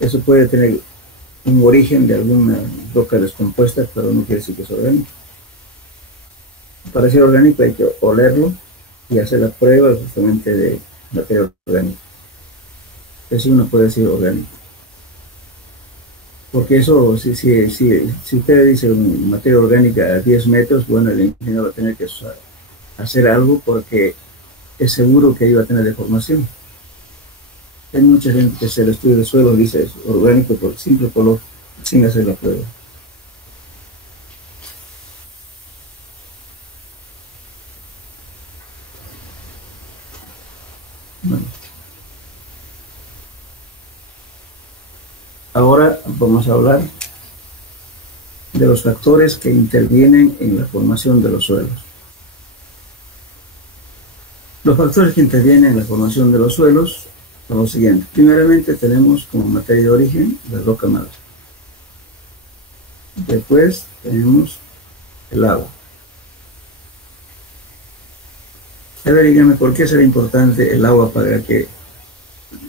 Eso puede tener un origen de alguna roca descompuesta, pero no quiere decir que es orgánico. Para ser orgánico hay que olerlo y hacer la prueba justamente de materia orgánica. Eso uno puede decir orgánico. Porque eso, si usted dice materia orgánica a 10 metros, bueno, el ingeniero va a tener que hacer algo porque es seguro que ahí va a tener deformación. Hay mucha gente que hace el estudio de suelo dice es orgánico por simple color, sin hacer la prueba. Bueno. Ahora vamos a hablar de los factores que intervienen en la formación de los suelos. Los factores que intervienen en la formación de los suelos son los siguientes. Primeramente tenemos como materia de origen la roca madre. Después tenemos el agua. A ver, dígame, ¿por qué será importante el agua para que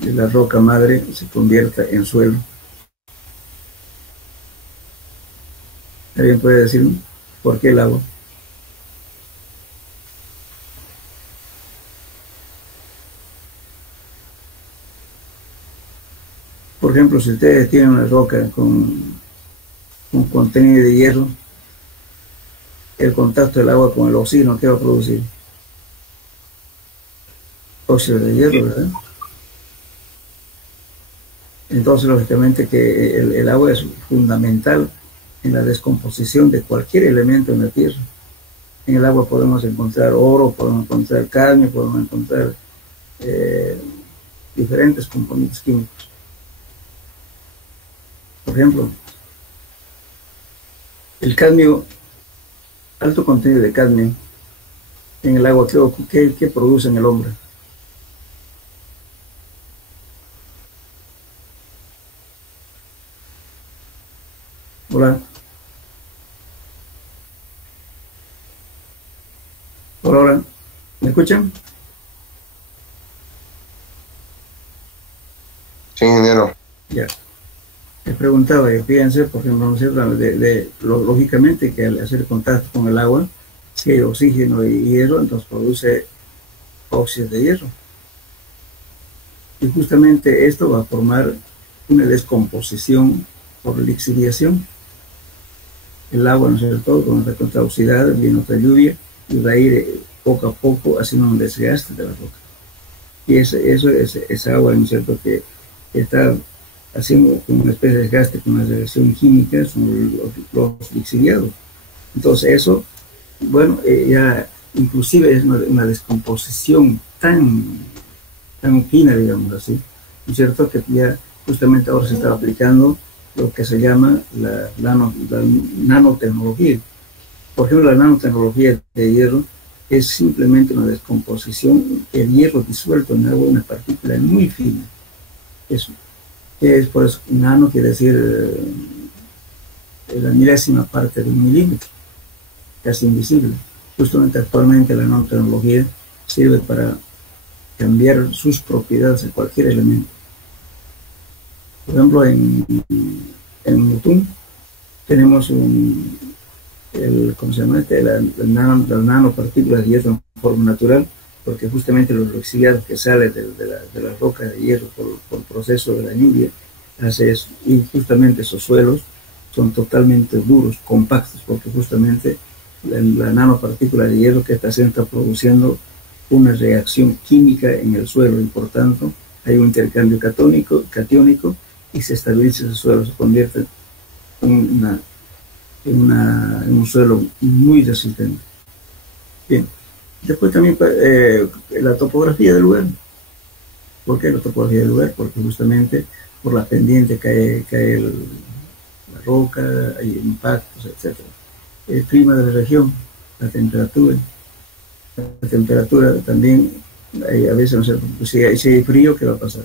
la roca madre se convierta en suelo? ¿Alguien puede decirme por qué el agua? Por ejemplo, si ustedes tienen una roca con contenido de hierro, el contacto del agua con el oxígeno, ¿qué va a producir? Óxido de hierro, ¿verdad? Entonces, lógicamente que el agua es fundamental en la descomposición de cualquier elemento en la tierra. En el agua podemos encontrar oro, podemos encontrar cadmio, podemos encontrar diferentes componentes químicos. Por ejemplo, el cadmio, alto contenido de cadmio en el agua, ¿qué produce en el hombre? Hola. Hola, ¿me escuchan? Sí, ingeniero. Ya. Les preguntaba, fíjense, por ejemplo, lógicamente que al hacer contacto con el agua, si hay oxígeno y hierro, entonces produce óxido de hierro. Y justamente esto va a formar una descomposición por lixiviación. El agua, ¿no es cierto?, cuando está contraoxidada, viene otra lluvia y va a ir poco a poco haciendo un desgaste de la roca. Y esa agua, ¿no es cierto?, que está haciendo una especie de desgaste con una reacción química, son los lixiviados. Entonces eso, bueno, ya inclusive es una descomposición tan fina, digamos así, ¿no es cierto?, que ya justamente ahora se está aplicando lo que se llama la nanotecnología. Por ejemplo, la nanotecnología de hierro es simplemente una descomposición, el hierro disuelto en agua, una partícula muy fina. Eso es, por eso, nano quiere decir la milésima parte de un milímetro, casi invisible. Justamente actualmente la nanotecnología sirve para cambiar sus propiedades de cualquier elemento. Por ejemplo, en Mutum tenemos ¿cómo se llama? Las nanopartículas de hierro en forma natural, porque justamente los exiliados que salen de la roca de hierro por el proceso de la lluvia, hace eso, y justamente esos suelos son totalmente duros, compactos, porque justamente la nanopartícula de hierro que está produciendo una reacción química en el suelo, y por tanto hay un intercambio catiónico y se estabiliza ese suelo, se convierte en un suelo muy resistente. Bien, después también la topografía del lugar. ¿Por qué la topografía del lugar? Porque justamente por la pendiente cae la roca, hay impactos, etc. El clima de la región, la temperatura. La temperatura también, a veces no sé, si hay frío, ¿qué va a pasar?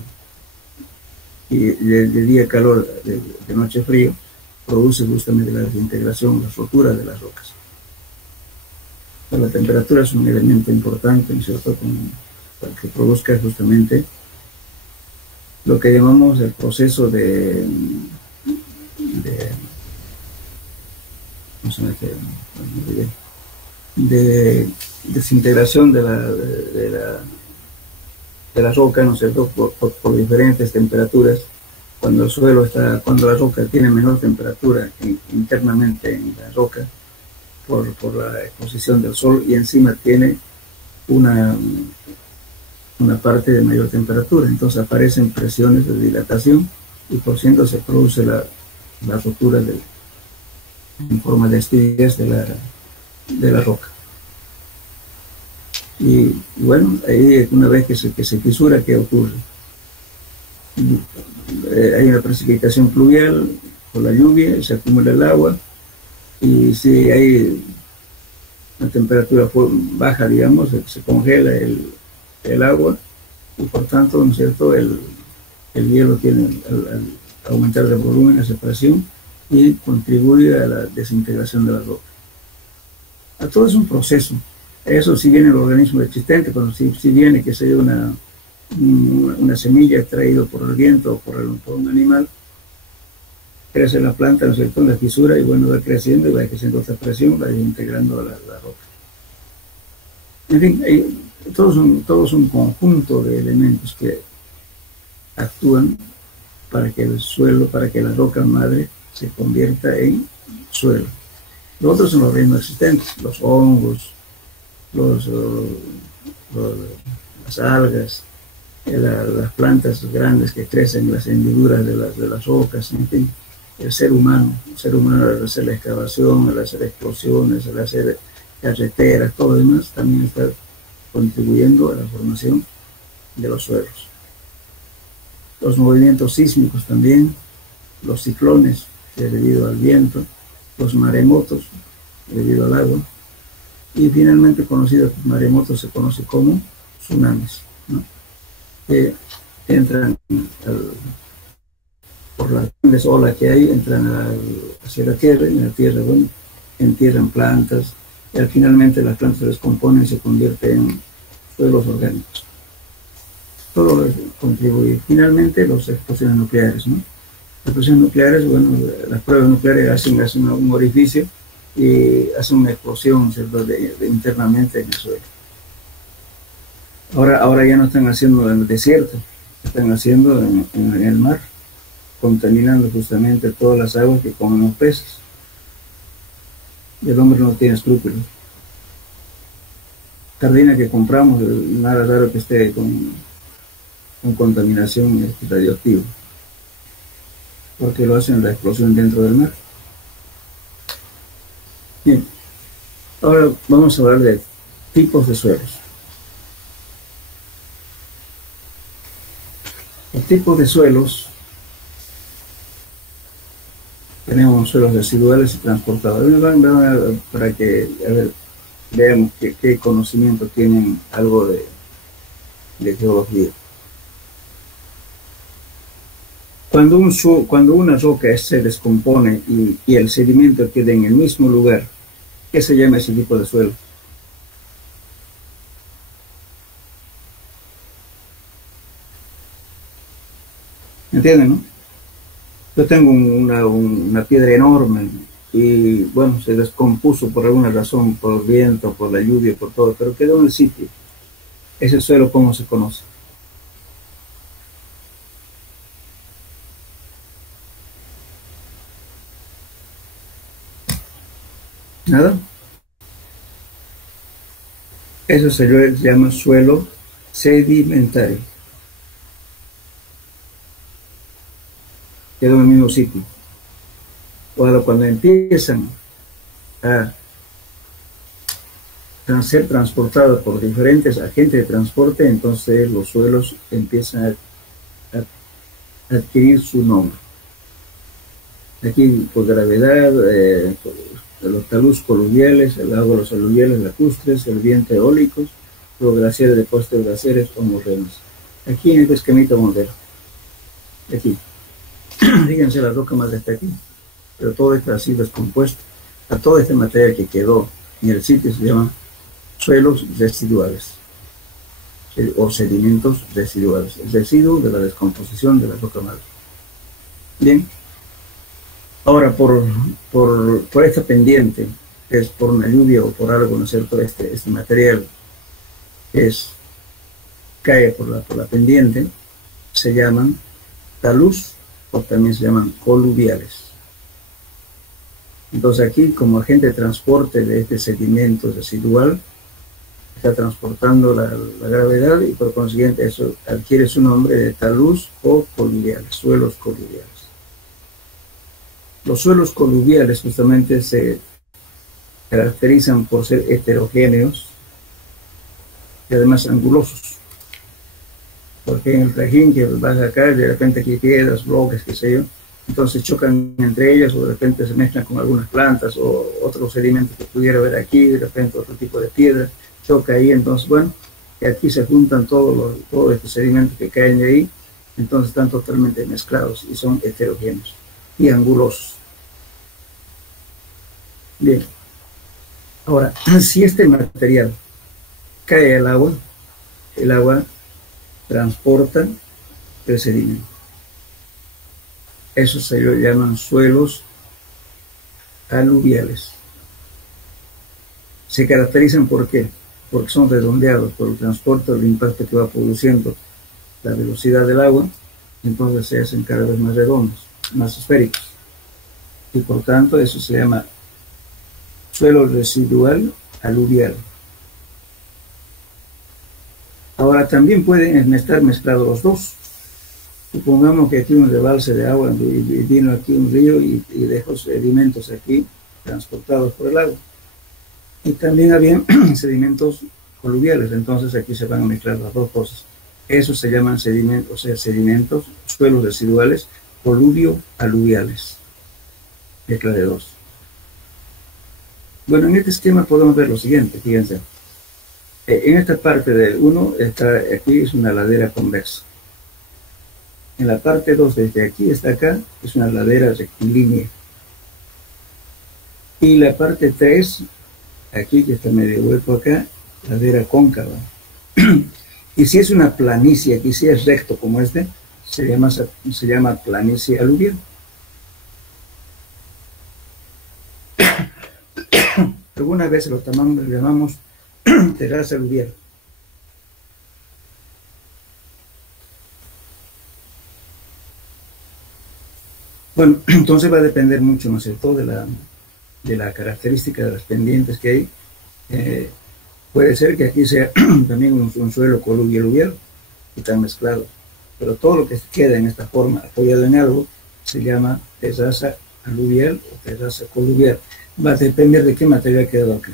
Y de día calor, de noche frío, produce justamente la desintegración, la rotura de las rocas. Pero la temperatura es un elemento importante, ¿no es cierto?, para que produzca justamente lo que llamamos el proceso de desintegración de la roca, ¿no es cierto?, por diferentes temperaturas. Cuando la roca tiene menor temperatura internamente en la roca, por la exposición del sol, y encima tiene una parte de mayor temperatura, entonces aparecen presiones de dilatación y por ciento se produce la rotura en forma de estrías de la roca. Y bueno, ahí una vez que se fisura, ¿qué ocurre? Hay una precipitación pluvial por la lluvia, se acumula el agua, y si hay una temperatura baja, digamos, se congela el agua, y por tanto, ¿no es cierto?, el hielo tiene al aumentar el volumen, la separación, y contribuye a la desintegración de la roca. A todo es un proceso. Eso si viene el organismo existente, cuando si viene que sea una semilla extraída por el viento o por un animal, crece la planta, ¿no es cierto?, en la fisura, y bueno, va creciendo y va creciendo otra presión, va integrando la roca. En fin, todo es un conjunto de elementos que actúan para que el suelo, para que la roca madre se convierta en suelo. Los otros son los organismos existentes, los hongos, las algas, las plantas grandes que crecen en las hendiduras de las rocas, en fin. El ser humano al hacer la excavación, al hacer explosiones, al hacer carreteras, todo lo demás, también está contribuyendo a la formación de los suelos. Los movimientos sísmicos también, los ciclones, debido al viento, los maremotos, debido al agua, y finalmente conocido como maremotos se conoce como tsunamis, ¿no?, que entran por las grandes olas que hay, entran hacia la tierra, y en la tierra, bueno, entierran plantas, y finalmente las plantas se descomponen y se convierten en suelos orgánicos. Todo contribuye. Finalmente, las explosiones nucleares, ¿no? Las explosiones nucleares, bueno, las pruebas nucleares hacen un orificio y hacen una explosión, ¿cierto?, internamente en el suelo. Ahora ya no están haciendo en el desierto, están haciendo en el mar, contaminando justamente todas las aguas que comen los peces. Y el hombre no tiene escrúpulos. Sardina que compramos, nada raro que esté con contaminación radioactiva, porque lo hacen la explosión dentro del mar. Bien, ahora vamos a hablar de tipos de suelos. Los tipos de suelos: tenemos suelos residuales y transportados. Para que veamos qué conocimiento tienen algo de geología. Cuando una roca se descompone y el sedimento queda en el mismo lugar, ¿qué se llama ese tipo de suelo? ¿Entienden, no? Yo tengo una piedra enorme y, bueno, se descompuso por alguna razón, por el viento, por la lluvia, por todo, pero quedó en el sitio. ese suelo, ¿cómo se conoce? ¿Nada? Eso se llama suelo sedimentario. Quedó en el mismo sitio. Ahora, cuando empiezan a ser transportados por diferentes agentes de transporte, entonces los suelos empiezan a adquirir su nombre. Aquí, por gravedad, los talus coluviales, el agua de los aluviales lacustres, el viento eólicos, los glaciares, depósitos glaciares o morrenos. Aquí en este esquemita modelo. Aquí. Fíjense la roca más está aquí. Pero todo esto ha sido descompuesto. A todo este material que quedó en el sitio se llama suelos residuales o sedimentos residuales. El residuo de la descomposición de la roca madre. Bien. Ahora, por esta pendiente, es por una lluvia o por algo, ¿no es cierto? Este material cae por la pendiente, se llaman talus o también se llaman coluviales. Entonces aquí, como agente de transporte de este sedimento residual, está transportando la gravedad y por consiguiente eso adquiere su nombre de talus o coluviales, suelos coluviales. Los suelos coluviales justamente se caracterizan por ser heterogéneos y además angulosos. Porque en el trajín que vas acá, de repente aquí hay piedras, bloques, qué sé yo, entonces chocan entre ellas o de repente se mezclan con algunas plantas o otros sedimentos que pudiera haber aquí, de repente otro tipo de piedra, choca ahí, entonces bueno, y aquí se juntan todos estos sedimentos que caen de ahí, entonces están totalmente mezclados y son heterogéneos y angulosos. Bien, ahora, si este material cae al agua, el agua transporta el sedimento. Eso se llaman suelos aluviales. Se caracterizan ¿por qué? Porque son redondeados por el transporte, el impacto que va produciendo la velocidad del agua, entonces se hacen cada vez más redondos, más esféricos. Y por tanto eso se llama suelo residual aluvial. Ahora también pueden estar mezclados los dos. Supongamos que aquí un rebalse de agua y vino aquí un río y dejó sedimentos aquí transportados por el agua. Y también había sedimentos coluviales, entonces aquí se van a mezclar las dos cosas. Eso se llaman sedimentos, o sea, sedimentos, suelos residuales, coluvio-aluviales. Mezcla de dos. Bueno, en este esquema podemos ver lo siguiente, fíjense. En esta parte del 1, aquí es una ladera convexa. En la parte 2, desde aquí hasta acá, es una ladera rectilínea. Y la parte 3, aquí que está medio hueco acá, ladera cóncava. Y si es una planicie, aquí si es recto como este, se llama planicie aluvial. Alguna vez lo llamamos terraza aluvial. Bueno, entonces va a depender mucho, ¿no es cierto?, de la característica de las pendientes que hay. Puede ser que aquí sea también un suelo coluvio-aluvial y están mezclados, pero todo lo que queda en esta forma apoyado en algo se llama terraza aluvial o terraza coluvial. Va a depender de qué material ha quedado aquí.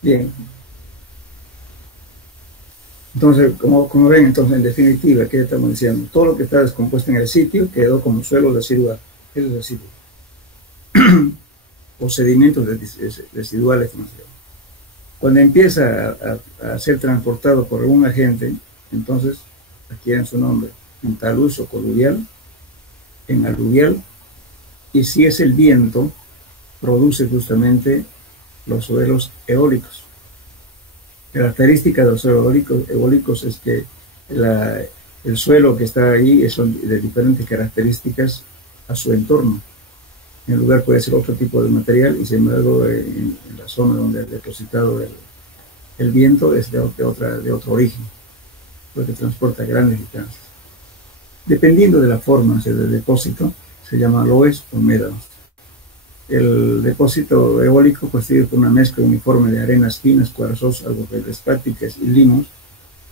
Bien. Entonces, como ven, entonces en definitiva, ¿qué estamos diciendo? Todo lo que está descompuesto en el sitio quedó como suelo residual. ¿Qué es residuo? O sedimentos residuales. Cuando empieza a ser transportado por un agente, entonces adquieren su nombre en talus o coluvial, en aluvial, y si es el viento, produce justamente los suelos eólicos. Característica de los suelos eólicos es que el suelo que está ahí son de diferentes características a su entorno. En el lugar puede ser otro tipo de material y sin embargo en la zona donde ha depositado El viento es de otro origen, porque transporta grandes distancias. Dependiendo de la forma del depósito, se llama loes o médanos. El depósito eólico constituye por una mezcla uniforme de arenas finas, cuarzosas, algo feldespáticas y limos,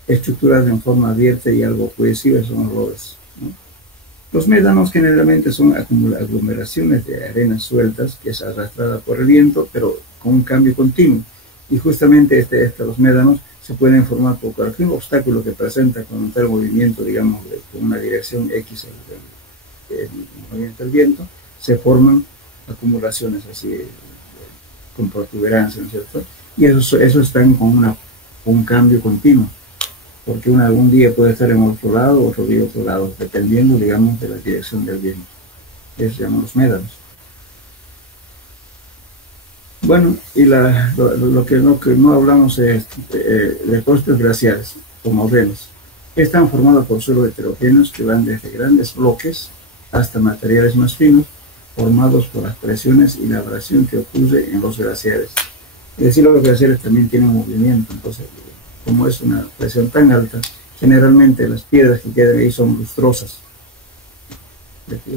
estructuradas en forma abierta y algo cohesivas, son los loes, ¿no? Los médanos generalmente son aglomeraciones de arenas sueltas que es arrastrada por el viento, pero con un cambio continuo. Y justamente los médanos se pueden formar por cualquier obstáculo que presenta con tal movimiento, digamos, con una dirección X, el movimiento del viento, se forman acumulaciones así, con protuberancia, ¿no es cierto? Y eso están con un cambio continuo, porque un día puede estar en otro lado, otro día en otro lado, dependiendo, digamos, de la dirección del viento. Eso se llaman los médanos. Bueno, y lo que no hablamos es depósitos glaciares, o morrenos. Están formados por suelos heterogéneos que van desde grandes bloques hasta materiales más finos, formados por las presiones y la abrasión que ocurre en los glaciares. Es decir, los glaciares también tienen movimiento, entonces, como es una presión tan alta, generalmente las piedras que quedan ahí son lustrosas,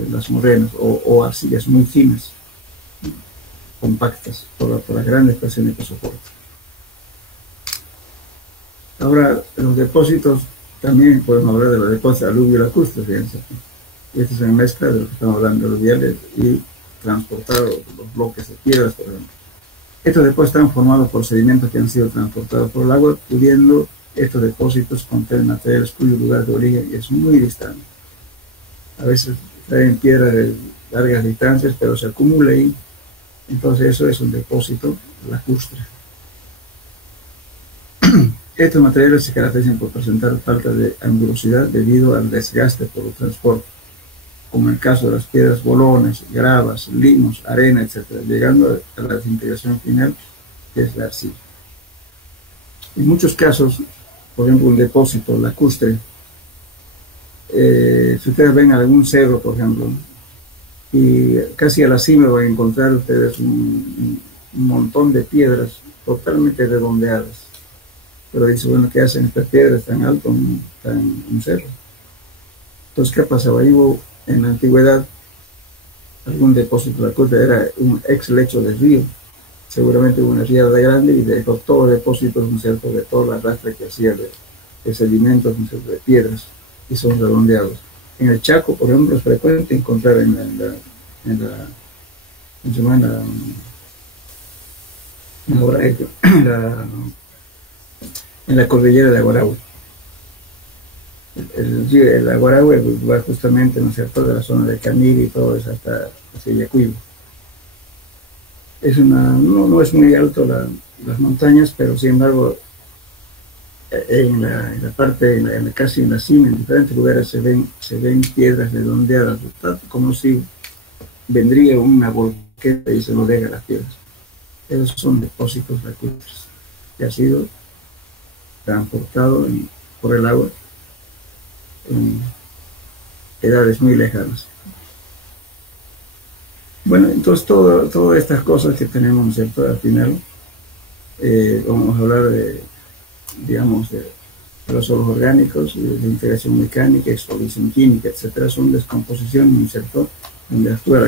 las morenas, o arcillas muy finas, compactas, por las grandes presiones que soportan. Ahora, los depósitos, también podemos hablar de los depósitos aluvio-lacustres, fíjense. Esta es una mezcla de lo que estamos hablando, aluviales y transportados, los bloques de piedras, por ejemplo. Estos depósitos están formados por sedimentos que han sido transportados por el agua, pudiendo estos depósitos contener materiales cuyo lugar de origen es muy distante. A veces traen piedras de largas distancias, pero se acumula ahí. Entonces eso es un depósito lacustre. Estos materiales se caracterizan por presentar falta de angulosidad debido al desgaste por el transporte, como en el caso de las piedras bolones, gravas, limos, arena, etc., llegando a la desintegración final, que es la arcilla. En muchos casos, por ejemplo, un depósito lacustre, si ustedes ven algún cerro, por ejemplo, y casi a la cima van a encontrar ustedes un montón de piedras totalmente redondeadas. Pero dice, bueno, ¿qué hacen estas piedras tan altas en un cerro? Entonces, ¿qué pasaba? Ahí hubo, en la antigüedad, algún depósito lacustre, era un ex lecho de río. Seguramente hubo una riada grande y dejó todos los depósitos, ¿no es cierto?, de toda la arrastre que hacía de sedimentos, ¿no es cierto?, de piedras, y son redondeados. En el Chaco, por ejemplo, es frecuente encontrar en la cordillera de Aguarahue. El Aguarahue va justamente, ¿no es cierto?, de la zona de Canigua y todo eso hasta Yacuiba. No es muy alto las montañas, pero sin embargo en la parte, casi en la cima, en diferentes lugares se ven piedras redondeadas, como si vendría una volqueta y se lo deja las piedras. Esos son depósitos lacustres que ha sido transportado por el agua en edades muy lejanas. Bueno, entonces todas estas cosas que tenemos, ¿no es cierto?, al final vamos a hablar digamos, de los solos orgánicos, de integración mecánica, exfoliación química, etcétera, son descomposición, ¿no es cierto?, donde actúa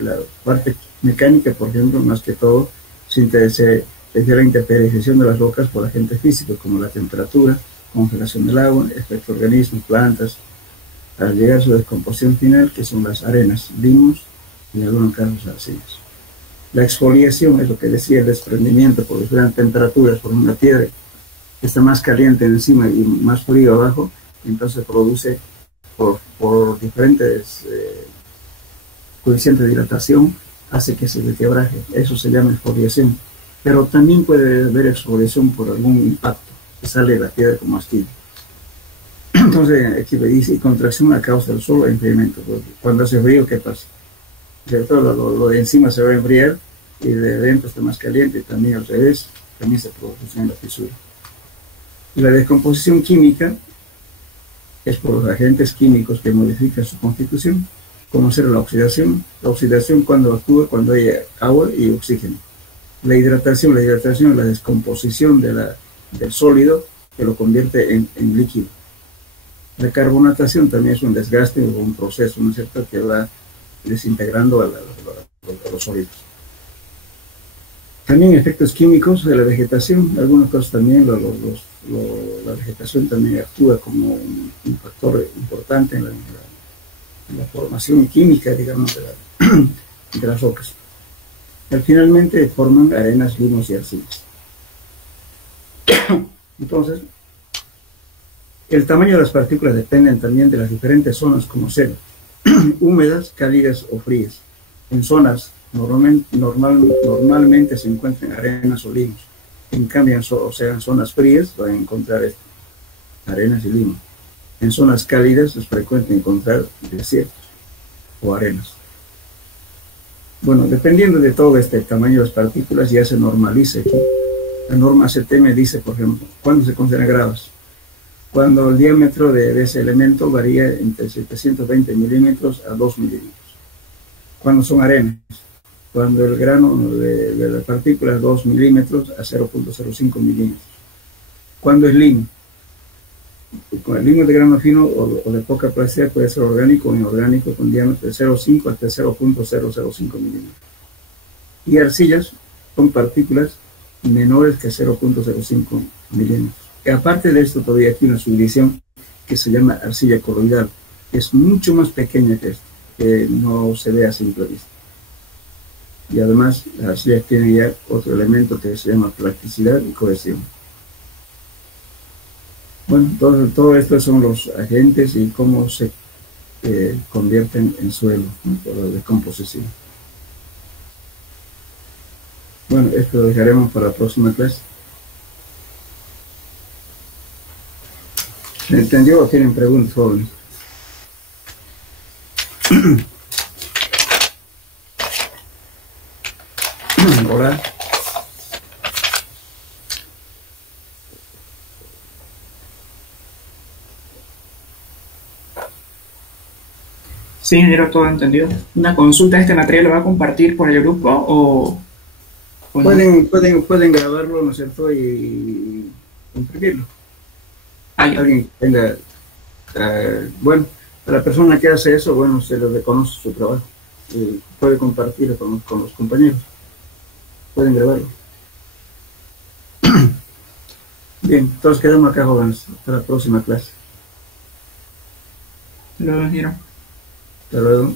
la parte mecánica, por ejemplo, más que todo, desde la interpelación de las rocas por agentes físicos, como la temperatura, congelación del agua, efectos organismos, plantas, para llegar a su descomposición final, que son las arenas, limos y en algunos casos arcillas. La exfoliación es lo que decía, el desprendimiento por diferentes temperaturas, por una piedra que está más caliente encima y más frío abajo, entonces produce por diferentes coeficientes de dilatación, hace que se quebraje. Eso se llama exfoliación. Pero también puede haber exfoliación por algún impacto que sale de la piedra como astilla. Entonces aquí me dice contracción a causa del solo enfriamiento. Cuando hace frío, ¿qué pasa? ¿Cierto? Lo de encima se va a enfriar y de dentro está más caliente, y también al revés, también se produce en la fisura. Y la descomposición química es por los agentes químicos que modifican su constitución, como ser la oxidación. La oxidación cuando actúa cuando hay agua y oxígeno. La hidratación es la descomposición de del sólido que lo convierte en líquido. La carbonatación también es un desgaste o un proceso, ¿no es cierto?, que va desintegrando a los sólidos. También efectos químicos de la vegetación, algunas cosas también, la vegetación también actúa como un factor importante en la formación química, digamos, de las rocas. Finalmente forman arenas, limos y arcillas. Entonces, el tamaño de las partículas depende también de las diferentes zonas, como ser húmedas, cálidas o frías. En zonas normalmente se encuentran arenas o limos. En cambio, en zonas frías van a encontrar arenas y limos. En zonas cálidas es frecuente encontrar desiertos o arenas. Bueno, dependiendo de todo este tamaño de las partículas, ya se normaliza aquí. La norma CTM dice, por ejemplo, ¿cuándo se consideran graves? Cuando el diámetro de ese elemento varía entre 720 milímetros a 2 milímetros. Cuando son arenas, cuando el grano de la partícula es 2 milímetros a 0.05 milímetros. Cuando es limo, con el limo de grano fino o de poca plasticidad puede ser orgánico o inorgánico con diámetro de 0.5 hasta 0.005 milímetros. Y arcillas son partículas menores que 0.05 milímetros. Y aparte de esto, todavía hay una subdivisión que se llama arcilla coloidal, que es mucho más pequeña que esto, que no se ve a simple vista. Y además, las arcillas tienen ya otro elemento que se llama plasticidad y cohesión. Bueno, todo esto son los agentes y cómo se convierten en suelo, ¿no?, por la descomposición. Bueno, esto lo dejaremos para la próxima clase. ¿Se entendió o tienen preguntas, jóvenes? Hola. Sí, ingeniero, todo entendido. ¿Una consulta de este material lo va a compartir por el grupo o no? Pueden grabarlo, ¿no es cierto?, y imprimirlo. Alguien que tenga, bueno, a la persona que hace eso, bueno, se le reconoce su trabajo. Puede compartirlo con los compañeros. Pueden grabarlo. Bien, entonces quedamos acá, jóvenes. Hasta la próxima clase. Lo ingeniero. Hasta luego.